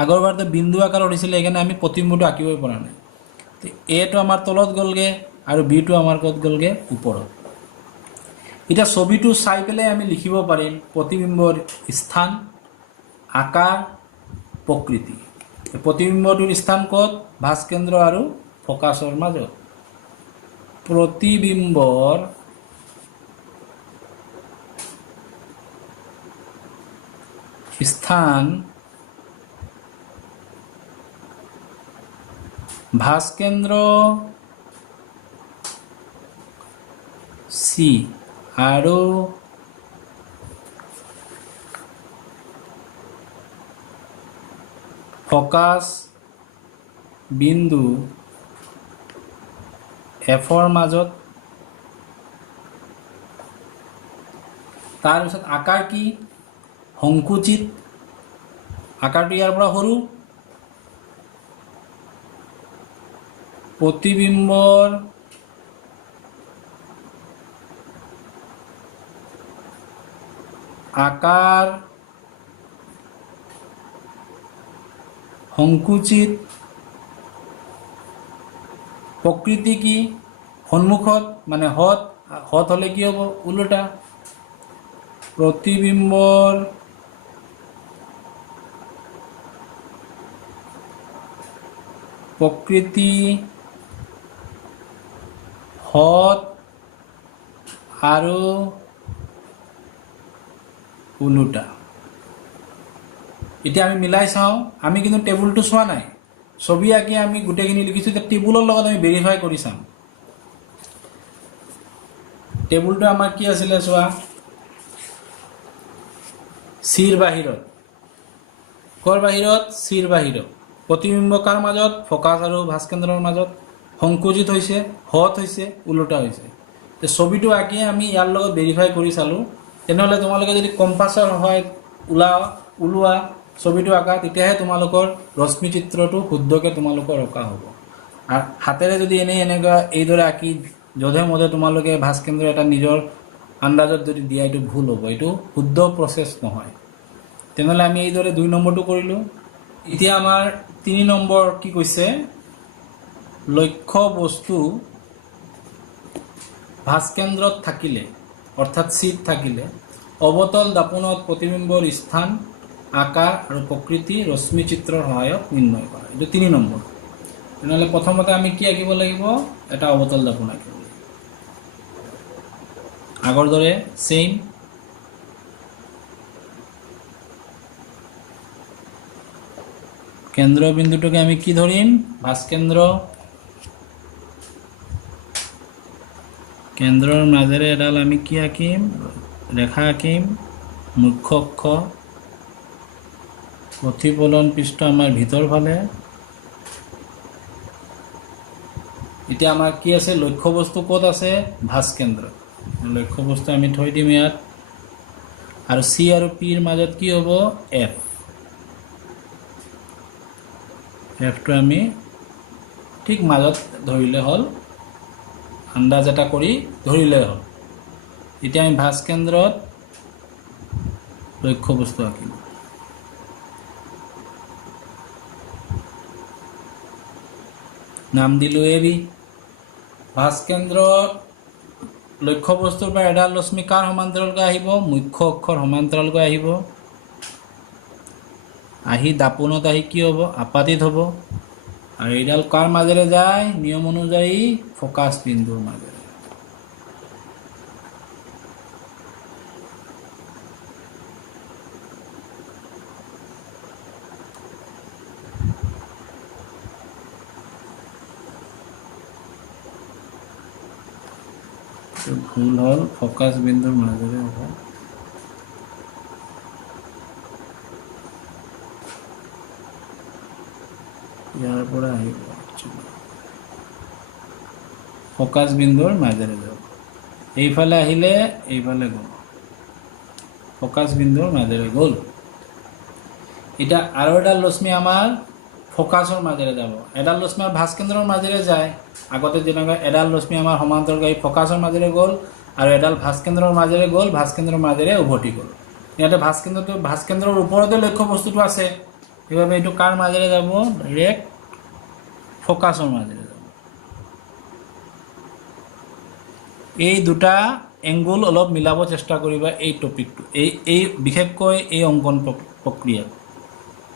আগৰবাৰতে বিন্দু আকাৰত হৈছিলে, সেইকাৰণে আমি প্ৰতিবিম্বটো আঁকিবই পৰা নাই। এটো আমাৰ তলত গ'লগে আৰু বিটো আমাৰ ক'ত গ'লগে, ওপৰত। এতিয়া ছবিটো চাই পেলাই আমি লিখিব পাৰিম প্ৰতিবিম্বৰ স্থান, আকাৰ, প্ৰকৃতি। প্ৰতিবিম্বটোৰ স্থান ক'ত, ভাস্কেন্দ্ৰ আৰু ফকাছৰ মাজত। প্ৰতিবিম্বৰ স্থান ভাস্কেন্দ্ৰ চি আৰু ফকাছ বিন্দু এফৰ মাজত। তাৰপিছত আকাৰ কি, সংকুচিত, আকাৰটো ইয়াৰ পৰা সৰু। প্ৰতিবিম্বৰ আকাৰ সংকুচিত, প্ৰকৃতি কি, সন্মুখত মানে হত, হত হ'লে কি হ'ব, ওলোটা। প্ৰতিবিম্বৰ প্ৰকৃতি হত আৰু ওলোটা। এতিয়া আমি মিলাই চাওঁ। আমি কিন্তু টেবুলটো চোৱা নাই, ছবি আঁকি আমি গোটেইখিনি লিখিছোঁ। এতিয়া টেবুলৰ লগত আমি ভেৰিফাই কৰি চাম। টেবুলটো আমাৰ কি আছিলে চোৱা, চিৰ বাহিৰত কৰ বাহিৰত চিৰ বাহিৰত প্ৰতিবিম্ব কাৰ মাজত ফকাছ আৰু ভাস্কেন্দ্ৰৰ মাজত সংকুচিত হৈছে হত হৈছে ওলোটা হৈছে তে ছবিটো আঁকি আমি ইয়াৰ লগত ভেৰিফাই কৰি চালো তেনেহলে তোমালোকে যদি কম্পাছৰ সহায়ত ওলোৱা ছবিটো আঁকা তেতিয়াহে তোমালোকৰ ৰশ্মি চিত্ৰটো শুদ্ধকৈ তোমালোকৰ অঁকা হ'ব আৰু হাতেৰে যদি এনেকুৱা এইদৰে আঁকি যধে মধে তোমালোকে ভাস্কেন্দ্ৰ এটা নিজৰ আন্দাজত যদি দিয়া এইটো ভুল হ'ব এইটো শুদ্ধ প্ৰচেছ নহয় তেনেহলে আমি এইদৰে 2 নম্বৰটো কৰিলো এতিয়া আমাৰ 3 নম্বৰ কি কৈছে লক্ষ্য বস্তু ভাস্কেন্দ্ৰত থাকিলে অৰ্থাৎ চিত থাকিলে অবতল দাপনত প্ৰতিবিম্বৰ স্থান আকাৰ আৰু প্ৰকৃতি ৰশ্মি চিত্ৰৰ সহায়ত নিৰ্ণয় কৰা এইটো 3 নম্বৰ তেনেহলে প্ৰথমতে আমি কি আঁকিব লাগিব এটা অবতল দাপন আঁকিব লাগিব আগৰ দৰে সেম কেন্দ্ৰবিন্দুটোকে আমি কি ধৰিম ভাস্কেন্দ্ৰ কেন্দ্ৰৰ মাজেৰে এডাল আমি কি আঁকিম ৰেখা আঁকিম মুখ্য অক্ষ প্ৰতিফলন পৃষ্ঠ আমাৰ ভিতৰ ফালে এতিয়া আমাৰ কি আছে লক্ষ্য বস্তু ক'ত আছে ভাস্কেন্দ্ৰ লক্ষ্য বস্তু আমি থৈ দিম ইয়াত আৰু সি আৰু পিৰ মাজত কি হ'ব এফ এফটো আমি ঠিক মাজত ধৰিলে হ'ল আন্দাজ এটা কৰি ধৰিলে হ'ল এতিয়া আমি ভাস্কেন্দ্ৰত লক্ষ্য বস্তু আঁকিম নাম দিলো এ বি ভাস্কেন্দ্ৰত লক্ষ্য বস্তুৰ পৰা এডাল ৰশ্মি কাৰ সমান্তৰালকৈ আহিব মুখ্য অক্ষৰ সমান্তৰালকৈ আহিব আহি দাপোনত আহি কি হ'ব আপাতিত হ'ব আৰু এইডাল কাৰ মাজেৰে যায় নিয়ম অনুযায়ী ফকাছ বিন্দুৰ মাজেৰে ভুল হ'ল ফকাছ বিন্দুৰ মাজেৰে হ'ব ইয়াৰ পৰা আহিব ফকাছ বিন্দুৰ মাজেৰে যাব এইফালে আহিলে এইফালে গ'ল ফকাছ বিন্দুৰ মাজেৰে গ'ল এতিয়া আৰু এডাল ৰশ্মি আমাৰ ফকাছৰ মাজেৰে যাব এডাল ৰশ্মি ভাস্কেন্দ্ৰৰ মাজেৰে যায় আগতে যেনেকৈ এডাল ৰশ্মি আমাৰ সমান্তৰালকৈ ফকাছৰ মাজেৰে গ'ল আৰু এডাল ভাস্কেন্দ্ৰৰ মাজেৰে গ'ল ভাস্কেন্দ্ৰৰ মাজেৰে উভতি গ'ল ইয়াতে ভাস্কেন্দ্ৰৰ ওপৰতে লক্ষ্য বস্তুটো আছে সেইবাবে এইটো কাৰ মাজেৰে যাব ডাইৰেক্ট ফকাছৰ মাজেৰে যাব এই দুটা এংগুল অলপ মিলাব চেষ্টা কৰিবা এই টপিকটো এই বিশেষকৈ এই অংকন প্ৰক্ৰিয়াত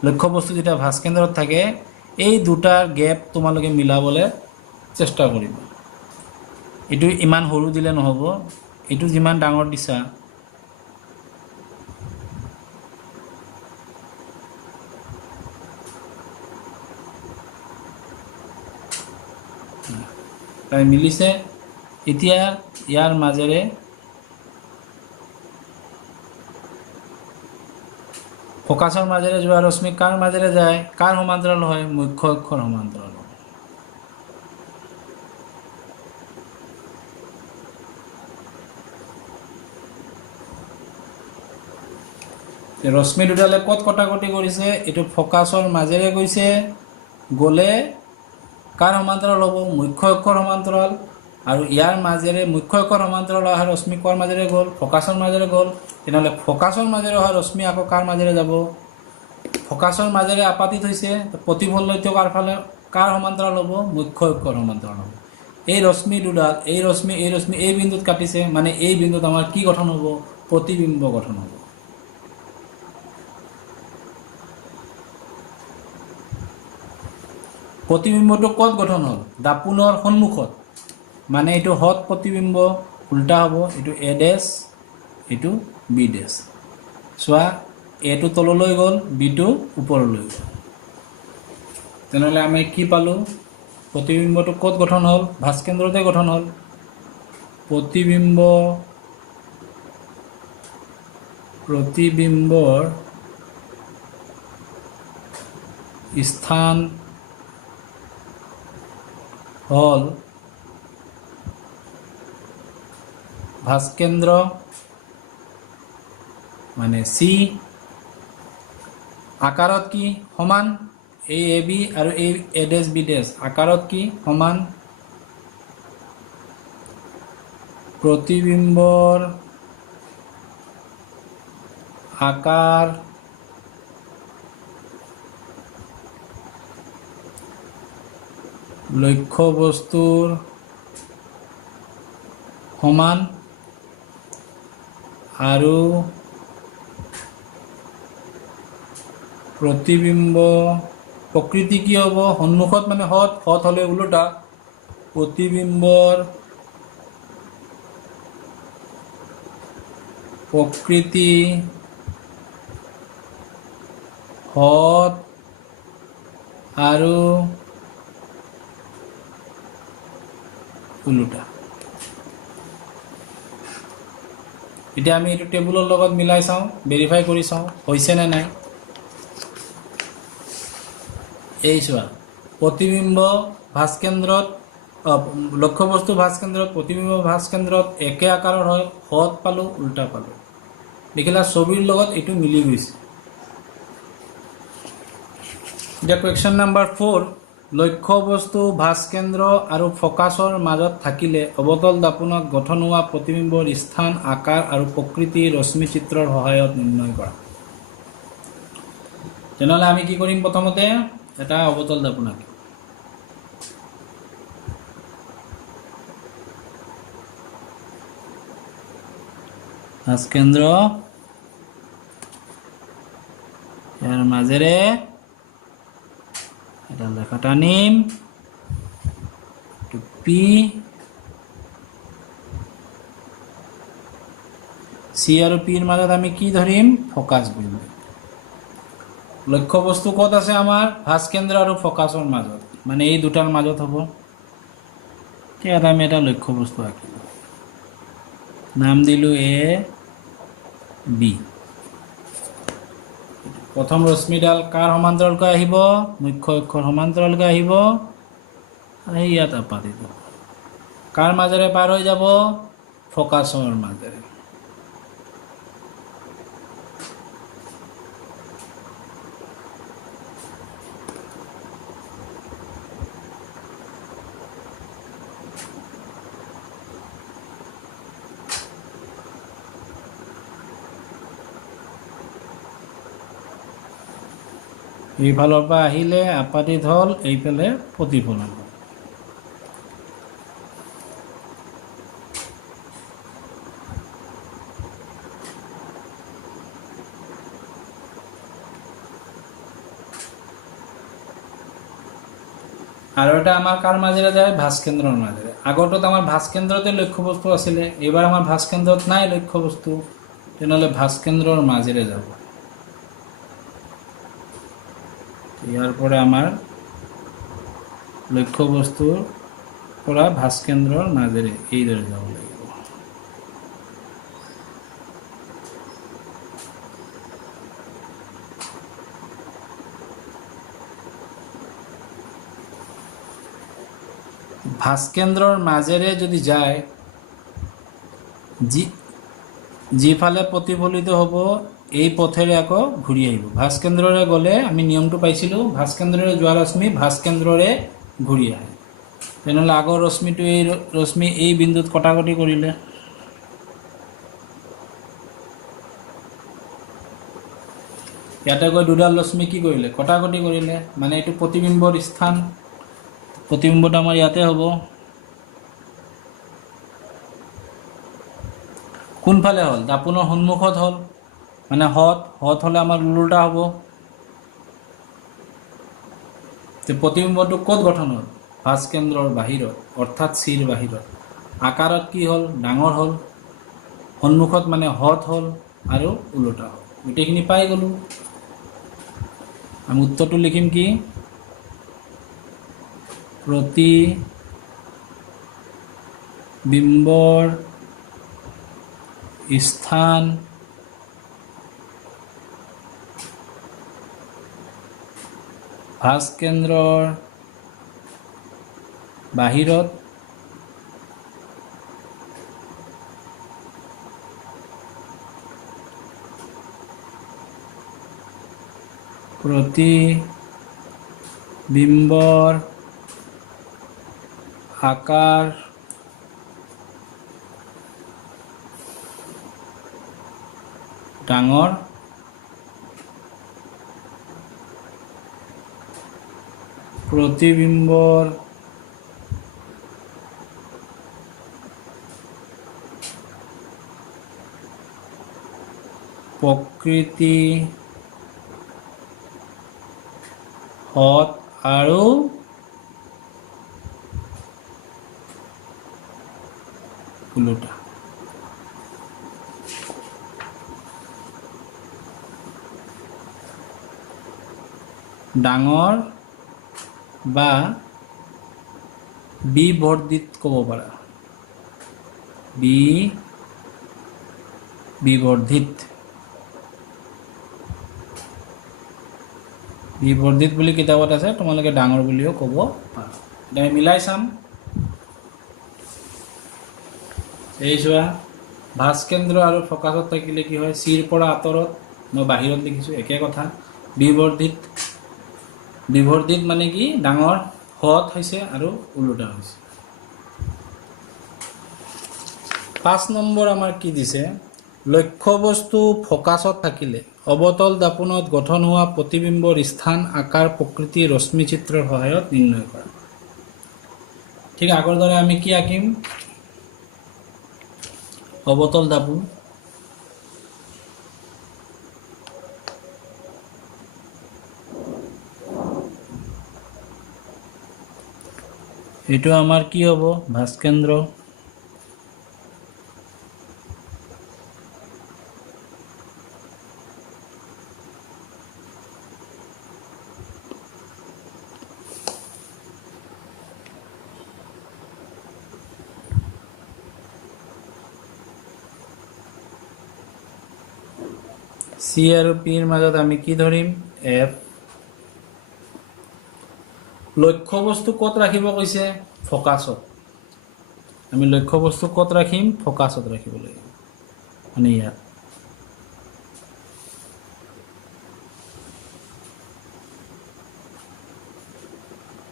লক্ষ্য বস্তু যেতিয়া ভাস্কেন্দ্ৰত থাকে এই দুটাৰ গেপ তোমালোকে মিলাবলৈ চেষ্টা কৰিবা এইটো ইমান সৰু দিলে নহ'ব এইটো যিমান ডাঙৰ দিছা তাই মিলিছে এতিয়া ইয়াৰ মাজেৰে ফকাছৰ মাজেৰে যোৱা ৰশ্মি কাৰ মাজেৰে যায় কাৰ সমান্তৰাল হয় মুখ্য অক্ষৰ সমান্তৰাল ৰশ্মি দুডালে ক'ত কটাকটি কৰিছে এইটো ফকাছৰ মাজেৰে গৈছে গ'লে কাৰ সমান্তৰাল হ'ব মুখ্য অক্ষৰ সমান্তৰাল আৰু ইয়াৰ মাজেৰে মুখ্য অক্ষৰ সমান্তৰাল অহা ৰশ্মি কৰ মাজেৰে গ'ল ফকাছৰ মাজেৰে গ'ল তেনেহ'লে ফকাছৰ মাজেৰে অহা ৰশ্মি আকৌ কাৰ মাজেৰে যাব ফকাছৰ মাজেৰে আপাতিত হৈছে প্ৰতিফলনটো কাৰ ফালে কাৰ সমান্তৰাল হ'ব মুখ্য অক্ষৰ সমান্তৰাল হ'ব এই ৰশ্মি দুডাল এই ৰশ্মি এই বিন্দুত কাটিছে মানে এই বিন্দুত আমাৰ কি গঠন হ'ব প্ৰতিবিম্ব গঠন হ'ব প্ৰতিবিম্বটো ক'ত গঠন হ'ল দাপোনৰ সন্মুখত মানে এইটো হত প্ৰতিবিম্ব উল্টা হ'ব এইটো এ ডেছ এইটো বি ডেছ চোৱা এটো তললৈ গ'ল বিটো ওপৰলৈ গ'ল তেনেহ'লে আমি কি পালোঁ প্ৰতিবিম্বটো ক'ত গঠন হ'ল ভাস্কেন্দ্ৰতে গঠন হ'ল প্ৰতিবিম্ব প্ৰতিবিম্বৰ স্থান হল ভাস্কেন্দ্ৰ মানে চি। আকাৰত কি সমান, এ এ বি আৰু এ ডেছ বি ডেছ আকাৰত কি সমান। প্ৰতিবিম্বৰ আকাৰ লক্ষ্য বস্তুৰ সমান আৰু প্ৰতিবিম্ব প্ৰকৃতি কি হ'ব, সন্মুখত মানে হত, হত হ'লে ওলোটা। প্ৰতিবিম্বৰ প্ৰকৃতি হত আৰু ওলোটা। এতিয়া আমি এইটো টেবুলৰ লগত মিলাই চাওঁ, ভেৰিফাই কৰি চাওঁ হৈছে নে নাই। এই চোৱা, প্ৰতিবিম্ব ভাস্কেন্দ্ৰত লক্ষ্যবস্তু ভাস্কেন্দ্ৰত প্ৰতিবিম্ব ভাস্কেন্দ্ৰত একে আকাৰৰ হয়, হত পালোঁ উল্টা পালোঁ। দেখিলা ছবিৰ লগত এইটো মিলি গৈছে। এতিয়া কুৱেশ্যন নাম্বাৰ 4, লক্ষ্যবস্তু ভাস্কেন্দ্ৰ আৰু ফকাছৰ মাজত থাকিলে অৱতল দাপোণত গঠন হোৱা প্ৰতিবিম্বৰ স্থান, আকাৰ আৰু প্ৰকৃতি ৰশ্মি চিত্ৰৰ সহায়ত নিৰ্ণয় কৰা। তেনেহ'লে আমি কি কৰিম, প্ৰথমতে এটা অৱতল দাপোণ আঁকিম। ভাস্কেন্দ্ৰ ইয়াৰ মাজেৰে এটা লেখা টানিম, পি চি আৰু পিৰ মাজত আমি কি ধৰিম, ফকাছ বিন্দু। লক্ষ্যবস্তু ক'ত আছে আমাৰ, ভাস্কেন্দ্ৰ আৰু ফকাছৰ মাজত, মানে এই দুটাৰ মাজত হ'ব। ইয়াত আমি এটা লক্ষ্যবস্তু আঁকিলোঁ, নাম দিলোঁ এ বি। প্ৰথম ৰশ্মিডাল কাৰ সমান্তৰালকৈ আহিব, মুখ্য অক্ষৰ সমান্তৰালকৈ আহিব, ইয়াত আপাতিত কাৰ মাজেৰে পাৰ হৈ যাব, ফকাছৰ মাজেৰে। এইফালৰ পৰা আহিলে আপাতিত হ'ল, এইফালে প্ৰতিফলন হ'ল। আৰু এটা আমাৰ কাৰ মাজেৰে যায়, ভাস্কেন্দ্ৰৰ মাজেৰে। আগৰটোত আমাৰ ভাস্কেন্দ্ৰতে লক্ষ্যবস্তু আছিলে, এইবাৰ আমাৰ ভাস্কেন্দ্ৰত নাই লক্ষ্যবস্তু, তেনেহ'লে ভাস্কেন্দ্ৰৰ মাজেৰে যাব। ইয়াৰ পৰা আমাৰ লক্ষ্যবস্তুৰ পৰা ভাস্কেন্দ্ৰৰ মাজেৰে এইদৰে যাব লাগিব। ভাস্কেন্দ্ৰৰ মাজেৰে যদি যায়, যিফালে প্ৰতিফলিত হ'ব এই পথেৰে আকৌ ঘূৰি আহিব। ভাস্কেন্দ্ৰৰে গ'লে আমি নিয়মটো পাইছিলোঁ, ভাস্কেন্দ্ৰৰে যোৱা ৰশ্মি ভাস্কেন্দ্ৰৰে ঘূৰি আহে। তেনেহ'লে আগৰ ৰশ্মিটো এই ৰশ্মি এই বিন্দুত কটাকটি কৰিলে, ইয়াতে গৈ দুডাল ৰশ্মি কি কৰিলে, কটাকটি কৰিলে, মানে এইটো প্ৰতিবিম্বৰ স্থান। প্ৰতিবিম্বটো আমাৰ ইয়াতে হ'ব। কোনফালে হ'ল, দাপোনৰ সন্মুখত হ'ল, মানে হত হ'লে আমাৰ ওলোটা হ'ব। প্ৰতিবিম্বটো ক'ত গঠন হ'ল, ভাস্কেন্দ্ৰৰ বাহিৰত, অৰ্থাৎ চিৰ বাহিৰত। আকাৰত কি হ'ল, ডাঙৰ হ'ল, সন্মুখত মানে হত হ'ল আৰু ওলোটা হ'ল। গোটেইখিনি পাই গ'লোঁ। আমি উত্তৰটো লিখিম কি, প্ৰতিবিম্বৰ স্থান ভাঁজ কেন্দ্ৰৰ বাহিৰত প্ৰতিবিম্বৰ আকাৰ ডাঙৰ প্ৰতিবিম্বৰ প্ৰকৃতি হ্ৰদ আৰু ওলোটা ডাঙৰ বা বিবৰ্ধিত ক'ব পাৰা বিবৰ্ধিত বুলি কিতাপত আছে, তোমালোকে ডাঙৰ বুলিও ক'ব পাৰা। এতিয়া মিলাই চাম। এই চোৱা, ভাঁজ কেন্দ্ৰ আৰু ফকাছত থাকিলে কি হয়, চিৰ পৰা আঁতৰত, মই বাহিৰত লিখিছোঁ, একে কথা। বিবৰ্ধিত মানে কি, ডাঙৰ, হ্ৰদ হৈছে আৰু ওলোটা হৈছে। 5 নম্বৰ আমাৰ কি দিছে, লক্ষ্যবস্তু ফকাছত থাকিলে অৱতল দাপোনত গঠন হোৱা প্ৰতিবিম্বৰ স্থান, আকাৰ, প্ৰকৃতি ৰশ্মি চিত্ৰৰ সহায়ত নিৰ্ণয় কৰা। ঠিক আগৰ দৰে আমি কি আঁকিম, অৱতল দাপোন। এইটো আমাৰ কি হ'ব, ভাঁজ কেন্দ্ৰ। চি আৰু পিৰ মাজত আমি কি ধৰিম, এফ। লক্ষ্যবস্তু ক'ত ৰাখিব কৈছে, ফকাছত। আমি লক্ষ্যবস্তু ক'ত ৰাখিম, ফকাছত ৰাখিব লাগিব, মানে ইয়াত।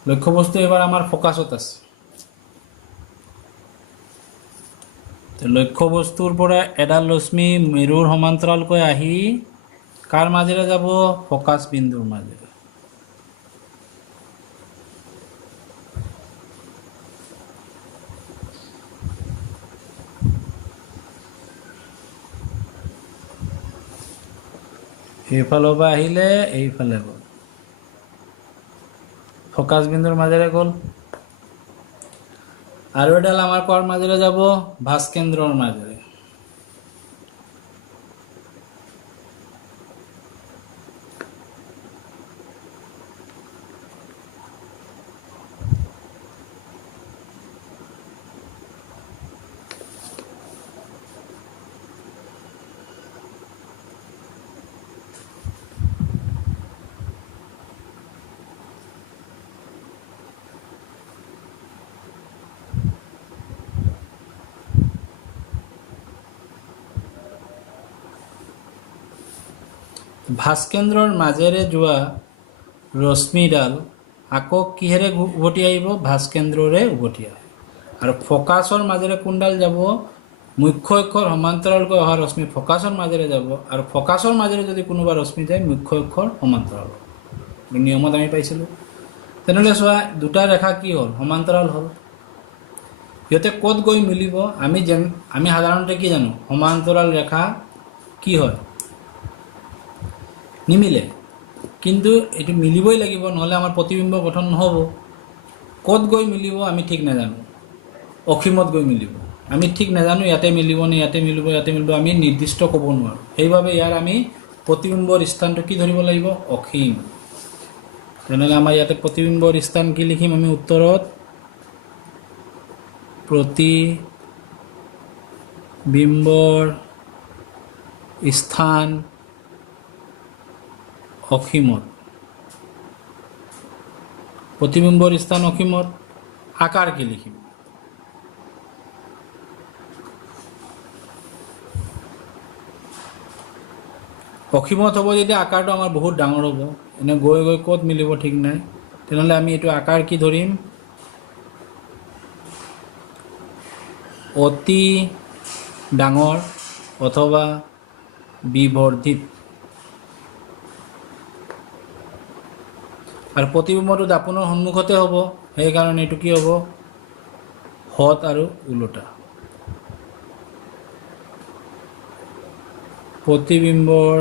লক্ষ্যবস্তু এবাৰ আমাৰ ফকাছত আছে। লক্ষ্যবস্তুৰ পৰা এডাল ৰশ্মি মেৰুৰ সমান্তৰালকৈ আহি কাৰ মাজেৰে যাব, ফকাছ বিন্দুৰ মাজেৰে। এইফালৰ পৰা আহিলে এইফালে গ'ল, ফকাছ বিন্দুৰ মাজেৰে গ'ল। আৰু এডাল আমাৰ কৰ মাজেৰে যাব, ভাঁজ কেন্দ্ৰৰ মাজেৰে। ভাঁজ কেন্দ্ৰৰ মাজেৰে যোৱা ৰশ্মিডাল আকৌ কিহেৰে উভতি আহিব, ভাঁজ কেন্দ্ৰৰে উভতি আহে। আৰু ফকাছৰ মাজেৰে কোনডাল যাব, মুখ্য অক্ষৰ সমান্তৰালকৈ অহা ৰশ্মি ফকাছৰ মাজেৰে যাব, আৰু ফকাছৰ মাজেৰে যদি কোনোবা ৰশ্মি যায়, মুখ্য অক্ষৰ সমান্তৰাল। নিয়মত আমি পাইছিলোঁ। তেনেহ'লে চোৱা, দুটা ৰেখা কি হ'ল, সমান্তৰাল হ'ল। সিহঁতে ক'ত গৈ মিলিব, আমি সাধাৰণতে কি জানো, সমান্তৰাল ৰেখা কি হয়, নিমিলে। কিন্তু এইটো মিলিবই লাগিব, নহ'লে আমাৰ প্ৰতিবিম্ব গঠন নহ'ব। ক'ত গৈ মিলিব আমি ঠিক নাজানো, অসীমত গৈ মিলিব আমি ঠিক নাজানো, ইয়াতে মিলিব নে ইয়াতে মিলিব, আমি নিৰ্দিষ্ট ক'ব নোৱাৰোঁ। সেইবাবে ইয়াৰ আমি প্ৰতিবিম্বৰ স্থানটো কি ধৰিব লাগিব, অসীম। তেনেহ'লে আমাৰ ইয়াতে প্ৰতিবিম্বৰ স্থান কি লিখিম আমি উত্তৰত, প্ৰতিবিম্বৰ স্থান অসীমত। প্ৰতিবিম্বৰ স্থান অসীমত আকাৰ কি লিখিম অসীমত হ'ব যদি আকাৰটো আমাৰ বহুত ডাঙৰ হ'ব এনে গৈ গৈ ক'ত মিলিব ঠিক নাই তেনেহ'লে আমি এইটো আকাৰ কি ধৰিম অতি ডাঙৰ অথবা বিবৰ্ধিত আৰু প্ৰতিবিম্বটো দাপোনৰ সন্মুখতে হ'ব সেইকাৰণে এইটো কি হ'ব হত আৰু ওলোটা প্ৰতিবিম্বৰ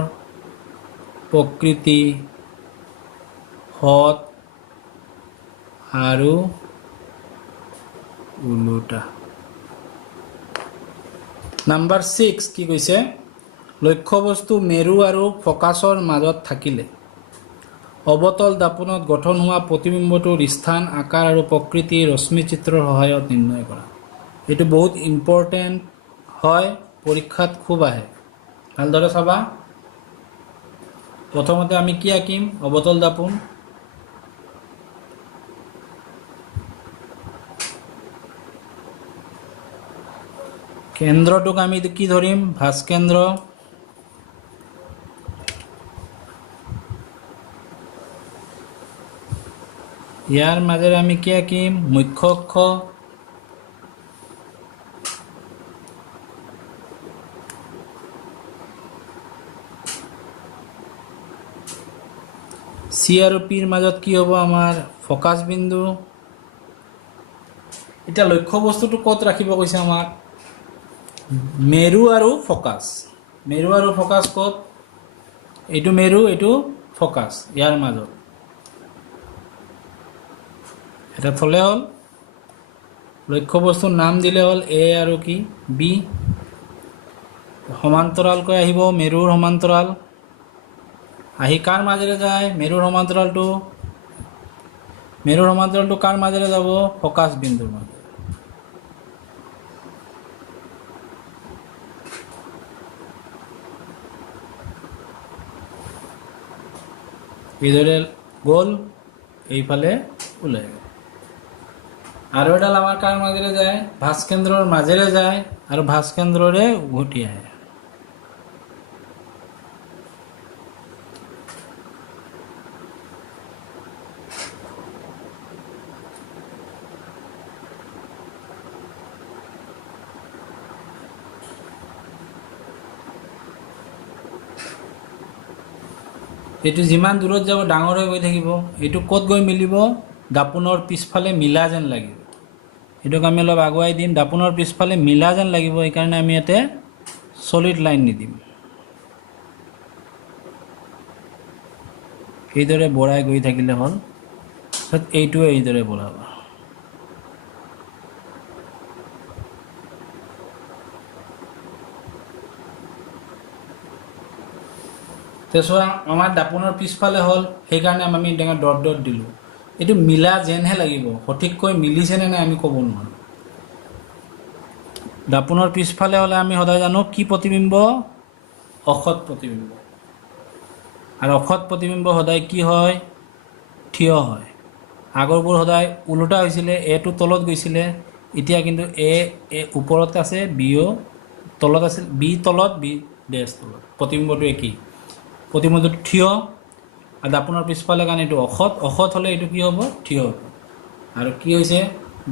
প্ৰকৃতি হত আৰু ওলোটা নাম্বাৰ 6 কি কৈছে লক্ষ্যবস্তু মেৰু আৰু ফকাছৰ মাজত থাকিলে অবতল দাপোনত গঠন হোৱা প্ৰতিবিম্বটোৰ স্থান আকাৰ আৰু প্ৰকৃতি ৰশ্মি চিত্ৰৰ সহায়ত নিৰ্ণয় কৰা এইটো বহুত ইম্পৰ্টেণ্ট হয় পৰীক্ষাত খুব আহে ভালদৰে চাবা প্ৰথমতে আমি কি আঁকিম অবতল দাপোন কেন্দ্ৰটোক আমি কি ধৰিম ভাস্কেন্দ্ৰ ইয়াৰ মাজেৰে আমি কি আঁকিম মুখ্য অক্ষ সি আৰু পিৰ মাজত কি হ'ব আমাৰ ফকাছ বিন্দু এতিয়া লক্ষ্য বস্তুটো ক'ত ৰাখিব কৈছে আমাক মেৰু আৰু ফকাছ ক'ত এইটো মেৰু এইটো ফকাছ ইয়াৰ মাজত এটা থলে হ'ল লক্ষ্য বস্তুৰ নাম দিলে হ'ল এ আৰু কি বি সমান্তৰালকৈ আহিব মেৰুৰ সমান্তৰাল আহি কাৰ মাজেৰে যায় মেৰুৰ সমান্তৰালটো কাৰ মাজেৰে যাব ফকাছ বিন্দুৰ মাজেৰে এইদৰে গ'ল এইফালে ওলাই গ'ল আৰু এডাল আমাৰ কাৰ মাজেৰে যায় ভাস্কেন্দ্ৰৰ মাজেৰে যায় আৰু ভাস্কেন্দ্ৰৰে উভতি আহে এইটো যিমান দূৰত যাব ডাঙৰ হৈ গৈ থাকিব এইটো ক'ত গৈ মিলিব দাপোনৰ পিছফালে মিলা যেন লাগিব এইটোক আমি অলপ আগুৱাই দিম দাপোনৰ পিছফালে মিলা যেন লাগিব এইকাৰণে আমি ইয়াতে সলিড লাইন নিদিম এইদৰে বঢ়াই গৈ থাকিলে হ'ল এইটোৱে এইদৰে বঢ়াবা চোৱা আমাৰ দাপোনৰ পিছফালে হ'ল সেইকাৰণে আমি টেঙা ডট ডট দিলোঁ এইটো মিলা যেনহে লাগিব সঠিককৈ মিলিছেনে নাই আমি ক'ব নোৱাৰোঁ দাপোনৰ পিছফালে হ'লে আমি সদায় জানো কি প্ৰতিবিম্ব অসৎ প্ৰতিবিম্ব আৰু অসৎ প্ৰতিবিম্ব সদায় কি হয় থিয় হয় আগৰবোৰ সদায় ওলোটা হৈছিলে এটো তলত গৈছিলে এতিয়া কিন্তু এ ওপৰত আছে বিও তলত আছিল বি তলত বি ডেছ তলত প্ৰতিবিম্বটো একেই প্ৰতিবিম্বটো থিয় আৰু দাপোনৰ পিছফালে কাৰণে এইটো অসৎ হ'লে এইটো কি হ'ব থিয় হ'ব আৰু কি হৈছে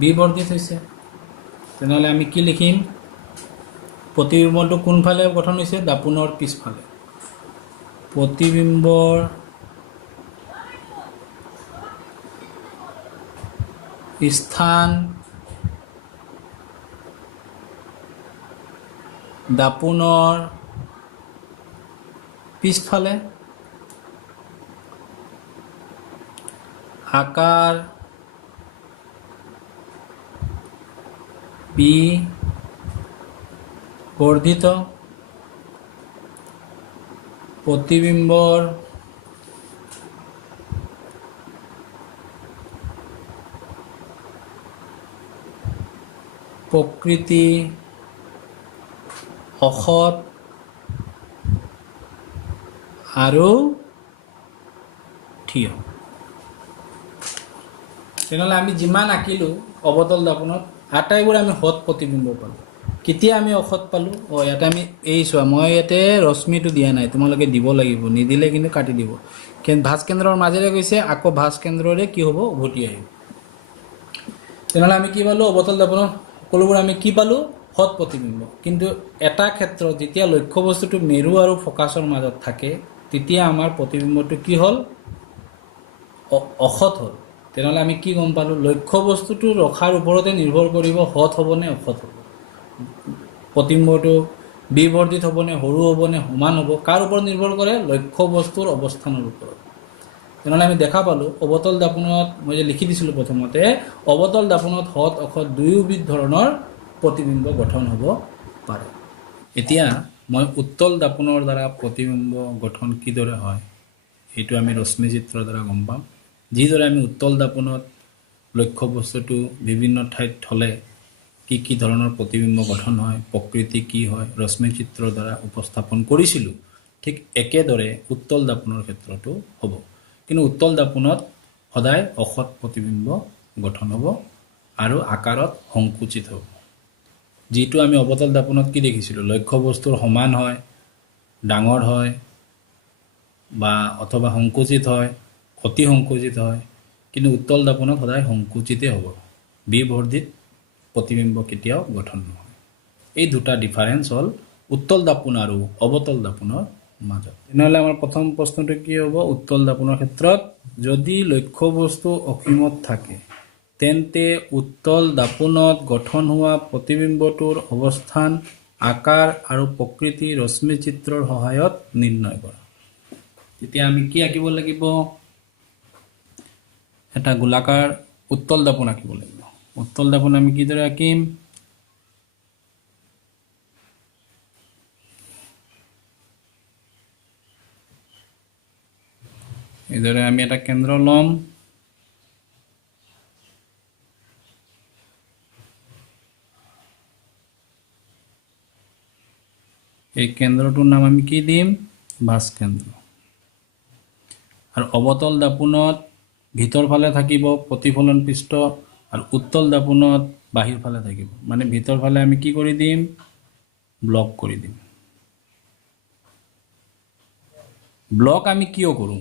বিবৰ্ধিত হৈছে তেনেহ'লে আমি কি লিখিম প্ৰতিবিম্বটো কোনফালে গঠন হৈছে দাপোনৰ পিছফালে প্ৰতিবিম্বৰ স্থান দাপোনৰ পিছফালে আকাৰ বি বৰ্ধিত প্ৰতিবিম্বৰ প্ৰকৃতি অসৎ আৰু থিয় তেনেহ'লে আমি যিমান আঁকিলোঁ অৱতল দাপোনত আটাইবোৰ আমি হৎ প্ৰতিবিম্ব পালোঁ। কেতিয়া আমি অসৎ পালোঁ? ইয়াতে আমি এই চোৱা, মই ইয়াতে ৰশ্মিটো দিয়া নাই, তোমালোকে দিব লাগিব, নিদিলে কিন্তু কাটি দিব। কিন্তু ভাঁজ কেন্দ্ৰৰ মাজেৰে গৈছে, আকৌ ভাঁজ কেন্দ্ৰৰে কি হ'ব? উভতি আহিব। তেনেহ'লে আমি কি পালোঁ? অৱতল দাপোনত সকলোবোৰ আমি কি পালোঁ? হৎ প্ৰতিবিম্ব। কিন্তু এটা ক্ষেত্ৰত যেতিয়া লক্ষ্য বস্তুটো মেৰু আৰু ফকাছৰ মাজত থাকে, তেতিয়া আমাৰ প্ৰতিবিম্বটো কি হ'ল? অসৎ হ'ল। তেনেহ'লে আমি কি গম পালোঁ? লক্ষ্য বস্তুটো ৰখাৰ ওপৰতে নিৰ্ভৰ কৰিব হৎ হ'বনে অসৎ হ'ব। প্ৰতিবিম্বটো বিবৰ্ধিত হ'বনে, সৰু হ'বনে, সমান হ'ব, কাৰ ওপৰত নিৰ্ভৰ কৰে? লক্ষ্য বস্তুৰ অৱস্থানৰ ওপৰত। তেনেহ'লে আমি দেখা পালোঁ অৱতল দাপোনত, মই যে লিখি দিছিলোঁ প্ৰথমতে, অৱতল দাপোনত হৎ অসৎ দুয়োবিধ ধৰণৰ প্ৰতিবিম্ব গঠন হ'ব পাৰে। এতিয়া মই উত্তল দাপোনৰ দ্বাৰা প্ৰতিবিম্ব গঠন কিদৰে হয় এইটো আমি ৰশ্মি চিত্ৰৰ দ্বাৰা গম পাম। যিদৰে আমি উত্তল দাপোনত লক্ষ্য বস্তুটো বিভিন্ন ঠাইত থ'লে কি ধৰণৰ প্ৰতিবিম্ব গঠন হয়, প্ৰকৃতি কি হয়, ৰশ্মি চিত্ৰৰ দ্বাৰা উপস্থাপন কৰিছিলোঁ, ঠিক একেদৰে উত্তল দাপোনৰ ক্ষেত্ৰতো হ'ব। কিন্তু উত্তল দাপোনত সদায় অসৎ প্ৰতিবিম্ব গঠন হ'ব আৰু আকাৰত সংকুচিত হ'ব। যিটো আমি অৱতল দাপোনত কি দেখিছিলোঁ? লক্ষ্য বস্তুৰ সমান হয়, ডাঙৰ হয়, বা অথবা সংকুচিত হয়, অতি সংকুচিত হয়। কিন্তু উত্তল দাপোনত সদায় সংকুচিতেই হ'ব, বিবৰ্ধিত প্ৰতিবিম্ব কেতিয়াও গঠন নহয়। এই দুটা ডিফাৰেঞ্চ হ'ল উত্তল দাপোন আৰু অৱতল দাপোনৰ মাজত। তেনেহ'লে আমাৰ প্ৰথম প্ৰশ্নটো কি হ'ব? উত্তল দাপোনৰ ক্ষেত্ৰত যদি লক্ষ্য বস্তু অসীমত থাকে, তেন্তে উত্তল দাপোনত গঠন হোৱা প্ৰতিবিম্বটোৰ অৱস্থান, আকাৰ আৰু প্ৰকৃতি ৰশ্মি চিত্ৰৰ সহায়ত নিৰ্ণয় কৰা। তেতিয়া আমি কি আঁকিব লাগিব? এটা গোলাকাৰ উত্তল দাপোন আঁকিব লাগিব। উত্তল দাপোন আমি কিদৰে আঁকিম? এইদৰে আমি এটা কেন্দ্ৰ ল'ম। এই কেন্দ্ৰটোৰ নাম আমি কি দিম? ভাঁজ কেন্দ্ৰ। আৰু অৱতল দাপোনত ভিতৰ ফালে থাকিব প্ৰতিফলন পৃষ্ঠ, আৰু উত্তল দাপোনত বাহিৰ ফালে থাকিব। মানে ভিতৰ ফালে আমি কি কৰি দিম? ব্লক কৰি দিম। ব্লক আমি কিয় কৰোঁ?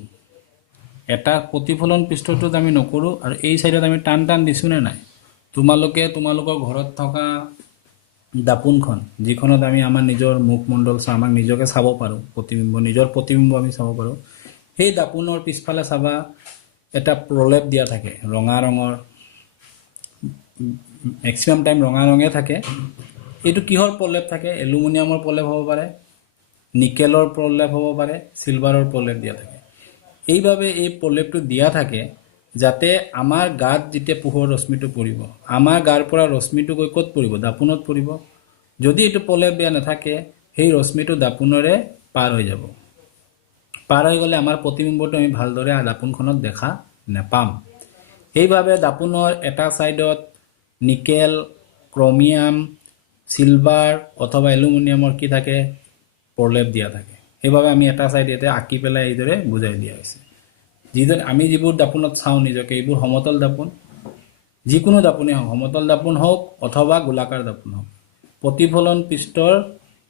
এটা প্ৰতিফলন পৃষ্ঠটোত আমি নকৰোঁ, আৰু এই চাইডত আমি টান টান দিছোঁ নে নাই? তোমালোকৰ ঘৰত থকা দাপোনখন, যিখনত আমি আমাৰ নিজৰ মুখমণ্ডল আমাক নিজকে চাব পাৰোঁ, প্ৰতিবিম্ব, নিজৰ প্ৰতিবিম্ব আমি চাব পাৰোঁ, সেই দাপোনৰ পিছফালে চাবা এটা প্ৰলেপ দিয়া থাকে, ৰঙা ৰঙৰ, মেক্সিমাম টাইম ৰঙা ৰঙে থাকে। এইটো কিহৰ প্ৰলেপ থাকে? এলুমিনিয়ামৰ প্ৰলেপ হ'ব পাৰে, নিকেলৰ প্ৰলেপ হ'ব পাৰে, চিলভাৰৰ প্ৰলেপ দিয়া থাকে। এইভাবে এই প্ৰলেপটো দিয়া থাকে যাতে আমাৰ গাত যেতিয়া পোহৰ ৰশ্মিটো পৰিব, আমাৰ গাৰ পৰা ৰশ্মিটো গৈ ক'ত পৰিব? দাপোনত পৰিব। যদি এইটো প্ৰলেপ দিয়া নাথাকে, সেই ৰশ্মিটো দাপোনেৰে পাৰ হৈ যাব। পাৰ হৈ গ'লে আমাৰ প্ৰতিবিম্বটো আমি ভালদৰে দাপোনখনত দেখা নাপাম। সেইবাবে দাপোনৰ এটা ছাইডত নিকেল, ক্ৰমিয়াম, চিলভাৰ অথবা এলুমিনিয়ামৰ কি থাকে? প্ৰলেপ দিয়া থাকে। সেইবাবে আমি এটা ছাইড ইয়াতে আঁকি পেলাই এইদৰে বুজাই দিয়া হৈছে। আমি যিবোৰ দাপোনত চাওঁ নিজকে, এইবোৰ সমতল দাপোন। যিকোনো দাপোনেই হওক, সমতল দাপোন হওক অথবা গোলাকাৰ দাপোন হওক, প্ৰতিফলন পৃষ্ঠৰ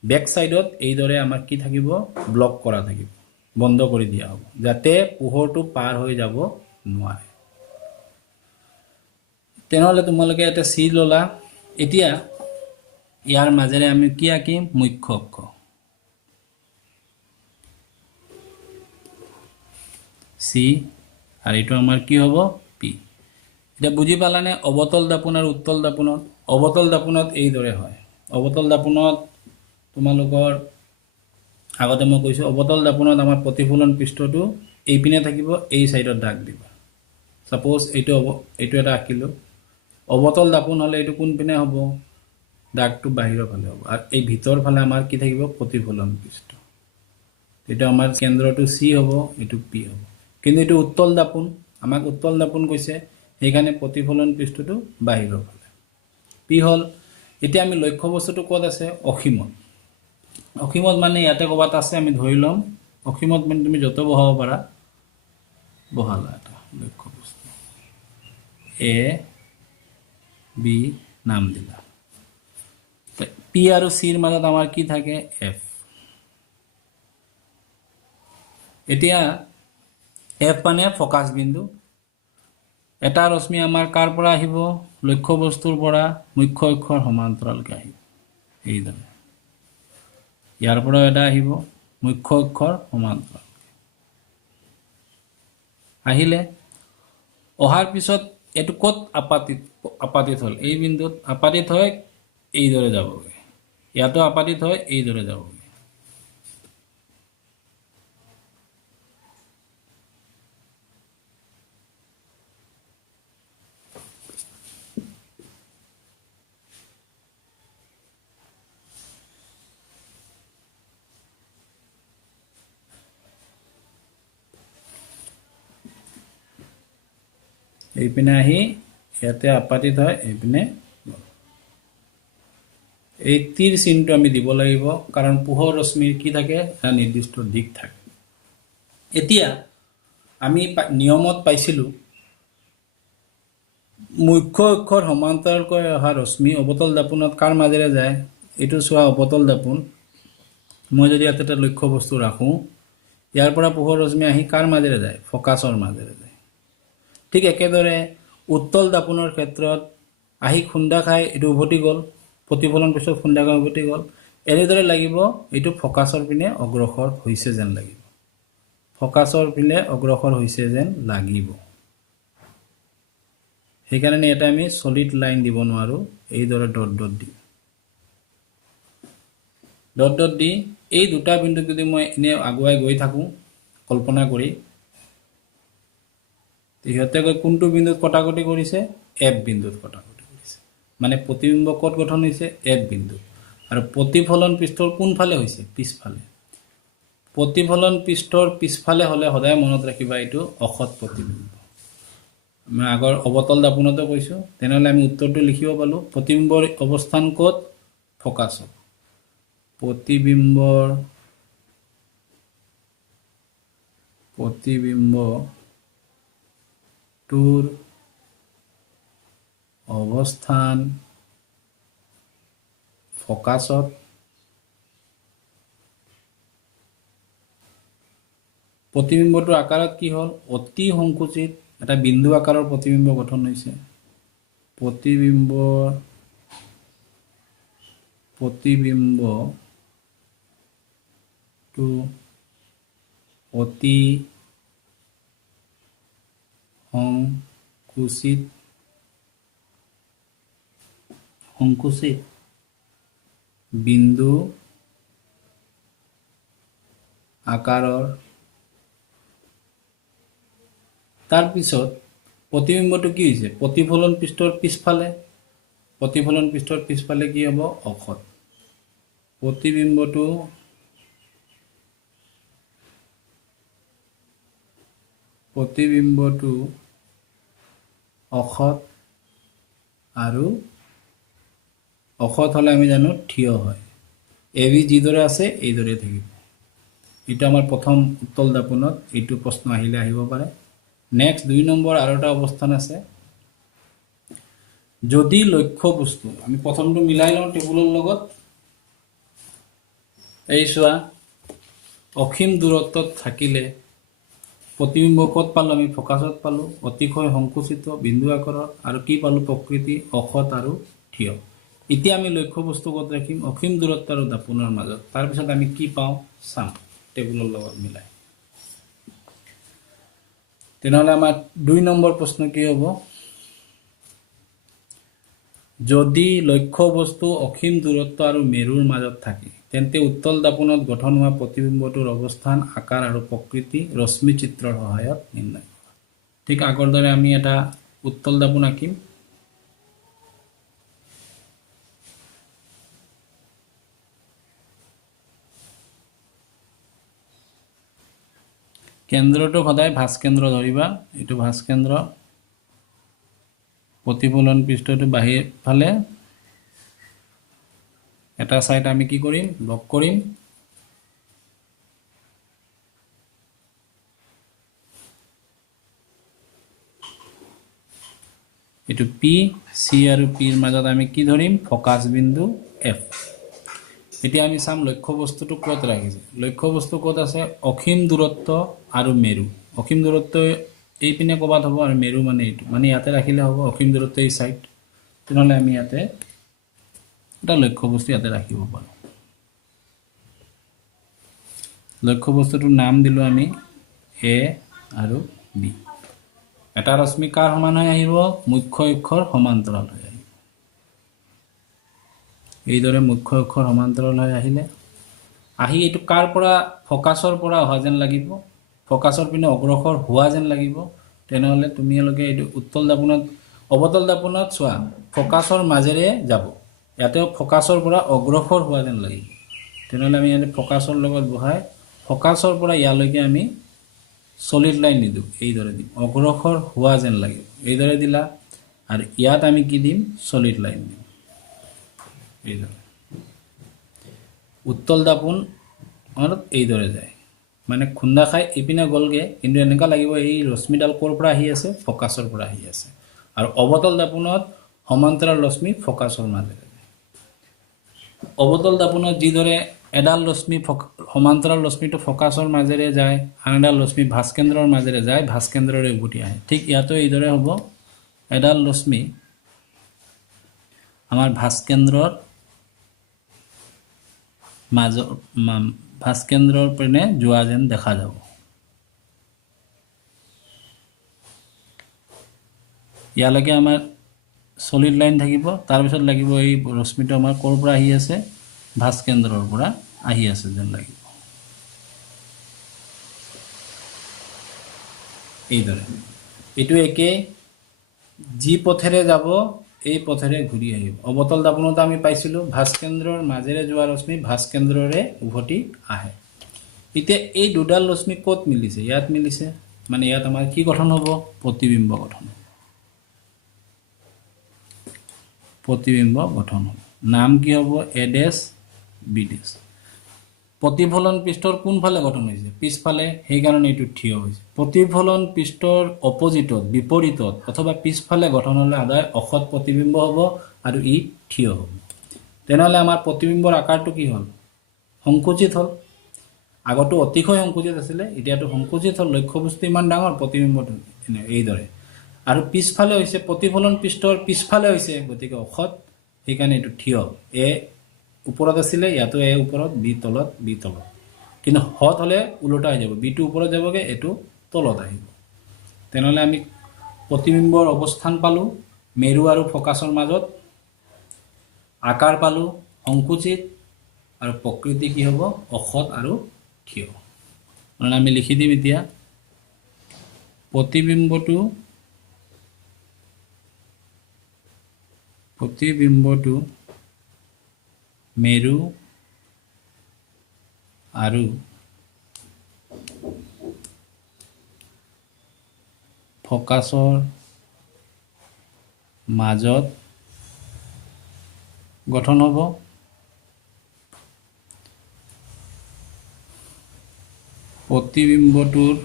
বেক ছাইডত এইদৰে আমাৰ কি থাকিব? ব্লক কৰা থাকিব, বন্ধ কৰি দিয়া হ'ব, যাতে পোহৰটো পাৰ হৈ যাব নোৱাৰে। তেনেহ'লে তোমালোকে এটা চি ল'লা। এতিয়া ইয়াৰ মাজেৰে আমি কি আঁকিম? মুখ্য অক্ষ। চি, আৰু এইটো আমাৰ কি হ'ব? পি। এতিয়া বুজি পালানে? অৱতল দাপোন আৰু উত্তল দাপোনত, অৱতল দাপোনত এইদৰে হয়। অৱতল দাপোনত তোমালোকৰ আগতে মই কৈছোঁ, অৱতল দাপোনত আমাৰ প্ৰতিফলন পৃষ্ঠটো এইপিনে থাকিব, এই ছাইডত দাগ দিব। ছাপ'জ এইটো এটা আঁকিলোঁ। অৱতল দাপোন হ'লে এইটো কোনপিনে হ'ব? দাগটো বাহিৰৰ ফালে হ'ব, আৰু এই ভিতৰ ফালে আমাৰ কি থাকিব? প্ৰতিফলন পৃষ্ঠ। এইটো আমাৰ কেন্দ্ৰটো চি হ'ব, এইটো পি হ'ব। কিন্তু এইটো উত্তল দাপোন, আমাক উত্তল দাপোন কৈছে, সেইকাৰণে প্ৰতিফলন পৃষ্ঠটো বাহিৰৰ ফালে। পি হ'ল। এতিয়া আমি লক্ষ্য বস্তুটো ক'ত আছে? অসীমত। অসীমত মানে ইয়াতে ক'ৰবাত আছে, আমি ধৰি ল'ম। অসীমত মানে তুমি য'ত বহাব পাৰা, বহালা এটা লক্ষ্য বস্তু। এ বি নাম দিলা পি আৰু চিৰ মাজত আমাৰ কি থাকে এফ এতিয়া এফ মানে ফকাস বিন্দু এটা ৰশ্মি আমাৰ কাৰ পৰা আহিব লক্ষ্য বস্তুৰ পৰা মুখ্য অক্ষৰ সমান্তৰালকৈ আহিব এইদৰে ইয়াৰ পৰা এটা আহিব মুখ্য অক্ষৰ সমান্তৰাল আহিলে অহাৰ পিছত এটো কত আপাতিত হল এই বিন্দুত আপাতিত হয় এইদৰে যাবগে ইয়াতো আপাতিত হয় এইদৰে যাবগে এইপিনে আহি ইয়াতে আপাতিত হয় এইপিনে এই তীৰ চিহ্নটো আমি দিব লাগিব কাৰণ পোহৰ ৰশ্মিৰ কি থাকে এটা নিৰ্দিষ্ট দিক থাকে এতিয়া আমি নিয়মত পাইছিলো মুখ্য অক্ষৰ সমান্তৰালকৈ অহা ৰশ্মি অৱতল দাপোনত কাৰ মাজেৰে যায় এইটো চোৱা অৱতল দাপোন মই যদি ইয়াতে এটা লক্ষ্য বস্তু ৰাখো ইয়াৰ পৰা পোহৰ ৰশ্মি আহি কাৰ মাজেৰে যায় ফকাসৰ মাজেৰে যায় ঠিক একেদৰে উত্তল দাপোনৰ ক্ষেত্ৰত আহি খুন্দা খাই এটো উভতি গল প্ৰতিফলন পিছত খুন্দা খাই উভতি গল এনেদৰে লাগিব এটো ফকাসৰ পিনে অগ্ৰসৰ হৈছে যেন লাগিব ফকাসৰ পিনে অগ্ৰসৰ হৈছে যেন লাগিব সেইকাৰণে এটা আমি সলিড লাইন দিব নোৱাৰো এইদৰে ডট ডট দি এই দুটা বিন্দু যদি মই এনে আগুৱাই গৈ থাকো কল্পনা কৰি ইহতে গৈ কোনটো বিন্দুত কটাকটি কৰিছে এফ বিন্দুত কটাকটি কৰিছে মানে প্ৰতিবিম্ব কত গঠন হৈছে এফ বিন্দু আৰু প্ৰতিফলন পৃষ্ঠৰ কোনফালে হৈছে পিছফালে প্ৰতিফলন পৃষ্ঠৰ পিছফালে হলে সদায় মনত ৰাখিবা এইটো অসৎ প্ৰতিবিম্ব মই আগৰ অৱতল দাপোনতে কৈছো তেনেহলে আমি উত্তৰটো লিখিব পালো প্ৰতিবিম্বৰ অৱস্থান কত ফকাসত প্ৰতিবিম্ব টুৰ অৱস্থান ফকাসত প্ৰতিবিম্বটোৰ আকাৰত কি হল অতি সংকুচিত এটা বিন্দু আকাৰৰ প্ৰতিবিম্ব গঠন হৈছে প্ৰতিবিম্ব টু অতি সংকুচিত বিন্দু আকাৰৰ তাৰ পিছত প্ৰতিবিম্বটো কি হৈছে প্ৰতিফলন পৃষ্ঠৰ পিছফালে কি হ'ব অসৎ প্ৰতিবিম্বটো অসৎ আৰু অসৎ হলে আমি জানো থিয় হয় এবি যিদৰে আছে এইদৰে থাকিব এটা আমাৰ প্ৰথম উত্তল দাপোনত এইটো প্ৰশ্ন আহিলে আহিব পাৰে নেক্সট 2 নম্বৰ আৰু এটা অৱস্থান আছে যদি লক্ষ্য বস্তু আমি প্ৰথমটো মিলাই লওঁ টেবুলৰ লগত এই চোৱা অসীম দূৰত্বত থাকিলে প্ৰতিবিম্ব কত পালো আমি ফকাসত পালো অতিশয় সংকুচিত বিন্দু আকাৰৰ আৰু কি পালো প্ৰকৃতি অসৎ আৰু থিয় এতিয়া আমি লক্ষ্য বস্তু কত ৰাখিম অসীম দূৰত্ব আৰু দাপোনৰ মাজত তাৰ পিছত আমি কি পাওঁ চাম টেবুলৰ লগত মিলাই তেনেহলে আমাৰ 2 নম্বৰ প্ৰশ্ন কি হ'ব যদি লক্ষ্য বস্তু অসীম দূৰত্ব আৰু মেৰুৰ মাজত থাকে তেন্তে উত্তল দাপোনত গঠন হোৱা প্ৰতিবিম্বটোৰ অৱস্থান আকাৰ আৰু প্ৰকৃতি ৰশ্মি চিত্ৰৰ সহায়ত নিৰ্ণয় কৰা ঠিক আগৰ দৰে আমি এটা উত্তল দাপোন আঁকিম কেন্দ্ৰটো সদায় ভাস কেন্দ্ৰ ধৰিবা এইটো ভাস কেন্দ্ৰ প্ৰতিফলন পৃষ্ঠটো বাহিৰ ফালে এটা সাইড আমি কি কৰিম ব্লক কৰিম এইটো পি চি আৰু পিৰ মাজত আমি কি ধৰিম ফকাছ বিন্দু এফ এতিয়া আমি চাম লক্ষ্য বস্তুটো ক'ত ৰাখিছে লক্ষ্য বস্তু ক'ত আছে অসীম দূৰত্ব আৰু মেৰু অসীম দূৰত্ব এই পিনে ক'বাত হ'ব আৰু মেৰু মানে এইটো মানে ইয়াতে ৰাখিলে হ'ব অসীম দূৰত্ব এই সাইড তেনেহ'লে আমি ইয়াতে এটা লক্ষ্য বস্তু ইয়াতে ৰাখিব পাৰোঁ লক্ষ্য বস্তুটোৰ নাম দিলোঁ আমি এ আৰু বি এটা ৰশ্মি কাৰ সমান হৈ আহিব মুখ্য অক্ষৰ সমান্তৰাল হৈ আহিব এইদৰে মুখ্য অক্ষৰ সমান্তৰাল হৈ আহিলে আহি এইটো কাৰ পৰা ফকাছৰ পৰা অহা যেন লাগিব ফকাছৰ পিনে অগ্ৰসৰ হোৱা যেন লাগিব তেনেহ'লে তুমিলোকে এইটো উত্তল দাপোনত অৱতল দাপোনত চোৱা ফকাছৰ মাজেৰে যাব ইয়াতে ফকাছৰ পৰা অগ্ৰসৰ হোৱা যেন লাগিব তেনেহ'লে আমি ইয়াতে ফকাছৰ লগত বহাই ফকাছৰ পৰা ইয়ালৈকে আমি সলিড লাইন নিদিওঁ এইদৰে দিম অগ্ৰসৰ হোৱা যেন লাগিব এইদৰে দিলা আৰু ইয়াত আমি কি দিম সলিড লাইন দিম এইদৰে উত্তল দাপোন এইদৰে যায় মানে খুন্দা খাই ইপিনে গ'লগে কিন্তু এনেকুৱা লাগিব এই ৰশ্মিডাল ক'ৰ পৰা আহি আছে ফকাছৰ পৰা আহি আছে আৰু অৱতল দাপোনত সমান্তৰাল ৰশ্মি ফকাছৰ মাজেৰে অৱতল দাপোনত যিদৰে এডাল ৰশ্মি সমান্তৰাল ৰশ্মিটো ফকাছৰ মাজেৰে যায় আন এডাল ৰশ্মি ভাস্কেন্দ্ৰৰ মাজেৰে যায় ভাস্কেন্দ্ৰৰে উভতি আহে ঠিক ইয়াতো এইদৰে হ'ব এডাল ৰশ্মি আমাৰ ভাস্কেন্দ্ৰৰ ভাস্কেন্দ্ৰৰ পিনে যোৱা যেন দেখা যাব ইয়ালৈকে আমাৰ সলিড লাইন থাকিব তাৰপিছত লাগিব এই ৰশ্মিটো আমাৰ ক'ৰ পৰা আহি আছে ভাস্কেন্দ্ৰৰ পৰা আহি আছে যেন লাগিব এইদৰে এইটো একে যি পথেৰে যাব এই পথেৰে ঘূৰি আহিব অৱতল দাপোনত আমি পাইছিলোঁ ভাস্কেন্দ্ৰৰ মাজেৰে যোৱা ৰশ্মি ভাস্কেন্দ্ৰৰে উভতি আহে এতিয়া এই দুডাল ৰশ্মি ক'ত মিলিছে ইয়াত মিলিছে মানে ইয়াত আমাৰ কি গঠন হ'ব প্ৰতিবিম্ব গঠন প্ৰতিবিম্ব গঠন হ'ব নাম কি হ'ব এ ডেছ বি ডেছ প্ৰতিফলন পৃষ্ঠৰ কোনফালে গঠন হৈছে পিছফালে সেইকাৰণে এইটো থিয় হৈছে প্ৰতিফলন পৃষ্ঠৰ অপজিটত বিপৰীতত অথবা পিছফালে গঠন হ'লে সদায় অসৎ প্ৰতিবিম্ব হ'ব আৰু ই থিয় হ'ব তেনেহ'লে আমাৰ প্ৰতিবিম্বৰ আকাৰটো কি হ'ল সংকুচিত হ'ল আগতো অতিশয় সংকুচিত আছিলে এতিয়াতো সংকুচিত হ'ল লক্ষ্যবস্তু ইমান ডাঙৰ প্ৰতিবিম্বটো এইদৰে আৰু পিছফালে হৈছে প্ৰতিফলন পৃষ্ঠৰ পিছফালে হৈছে গতিকে অসৎ সেইকাৰণে এইটো থিয় এ ওপৰত আছিলে ইয়াতো এ ওপৰত বি তলত কিন্তু হত হ'লে ওলোটা হৈ যাব বিটো ওপৰত যাবগৈ এইটো তলত আহিব তেনেহ'লে আমি প্ৰতিবিম্বৰ অৱস্থান পালোঁ মেৰু আৰু ফকাছৰ মাজত আকাৰ পালোঁ সংকুচিত আৰু প্ৰকৃতি কি হ'ব অসৎ আৰু থিয় মানে আমি লিখি দিম এতিয়া প্ৰতিবিম্বটো মেৰু আৰু ফকাছৰ মাজত গঠন হ'ব প্ৰতিবিম্বটোৰ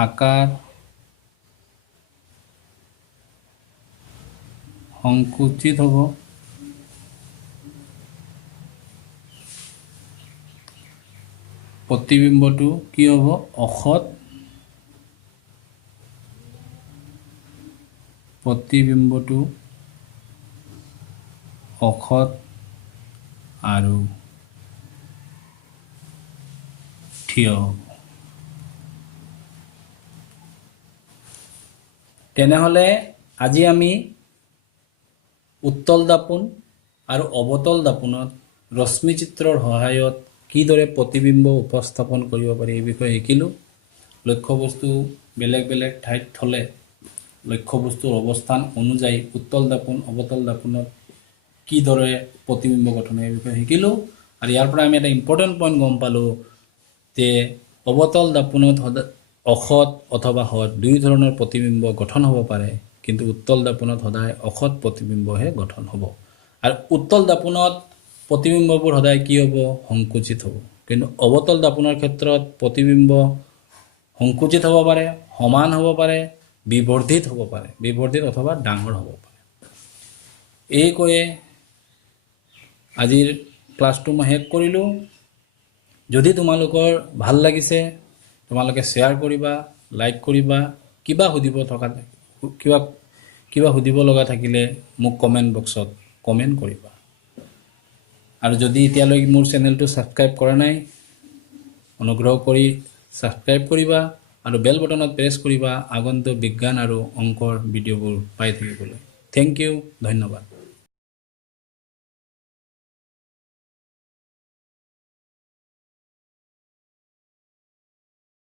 আকাৰ সংকুচিত হ'ব প্ৰতিবিম্বটো কি হ'ব অসৎ প্ৰতিবিম্বটো অসৎ আৰু থিয় হ'ব তেনেহ'লে আজি আমি উত্তল দাপোন আৰু অৱতল দাপোনত ৰশ্মি চিত্ৰৰ সহায়ত কিদৰে প্ৰতিবিম্ব উপস্থাপন কৰিব পাৰি এই বিষয়ে শিকিলোঁ লক্ষ্যবস্তু বেলেগ বেলেগ ঠাইত থ'লে লক্ষ্যবস্তুৰ অৱস্থান অনুযায়ী উত্তল দাপোন অৱতল দাপোনত কিদৰে প্ৰতিবিম্ব গঠন এই বিষয়ে শিকিলোঁ আৰু ইয়াৰ পৰা আমি এটা ইম্পৰ্টেণ্ট পইণ্ট গম পালোঁ যে অৱতল দাপোনত অসৎ অথবা সৎ দুই ধৰণৰ প্ৰতিবিম্ব গঠন হ'ব পাৰে কিন্তু উত্তল দাপোনত সদায় অসৎ প্ৰতিবিম্বহে গঠন হ'ব আৰু উত্তল দাপোনত প্ৰতিবিম্ববোৰ সদায় কি হ'ব সংকুচিত হ'ব কিন্তু অৱতল দাপোনৰ ক্ষেত্ৰত প্ৰতিবিম্ব সংকুচিত হ'ব পাৰে, সমান হ'ব পাৰে, বিবৰ্ধিত হ'ব পাৰে, বিবৰ্ধিত অথবা ডাঙৰ হ'ব পাৰে। এই কৈয়ে আজিৰ ক্লাছটো মই শেষ কৰিলোঁ। যদি তোমালোকৰ ভাল লাগিছে তোমালোকে শ্বেয়াৰ কৰিবা, লাইক কৰিবা। কিবা সুধিব লগা থাকিলে মোক কমেণ্ট বক্সত কমেণ্ট কৰিবা। আৰু যদি এতিয়ালৈকে মোৰ চেনেলটো ছাবস্ক্ৰাইব কৰা নাই, অনুগ্ৰহ কৰি ছাবস্ক্ৰাইব কৰিবা আৰু বেল বটনত প্ৰেছ কৰিবা আগন্তুক বিজ্ঞান আৰু অংকৰ ভিডিঅ'বোৰ পাই থাকিবলৈ। থেংক ইউ, ধন্যবাদ।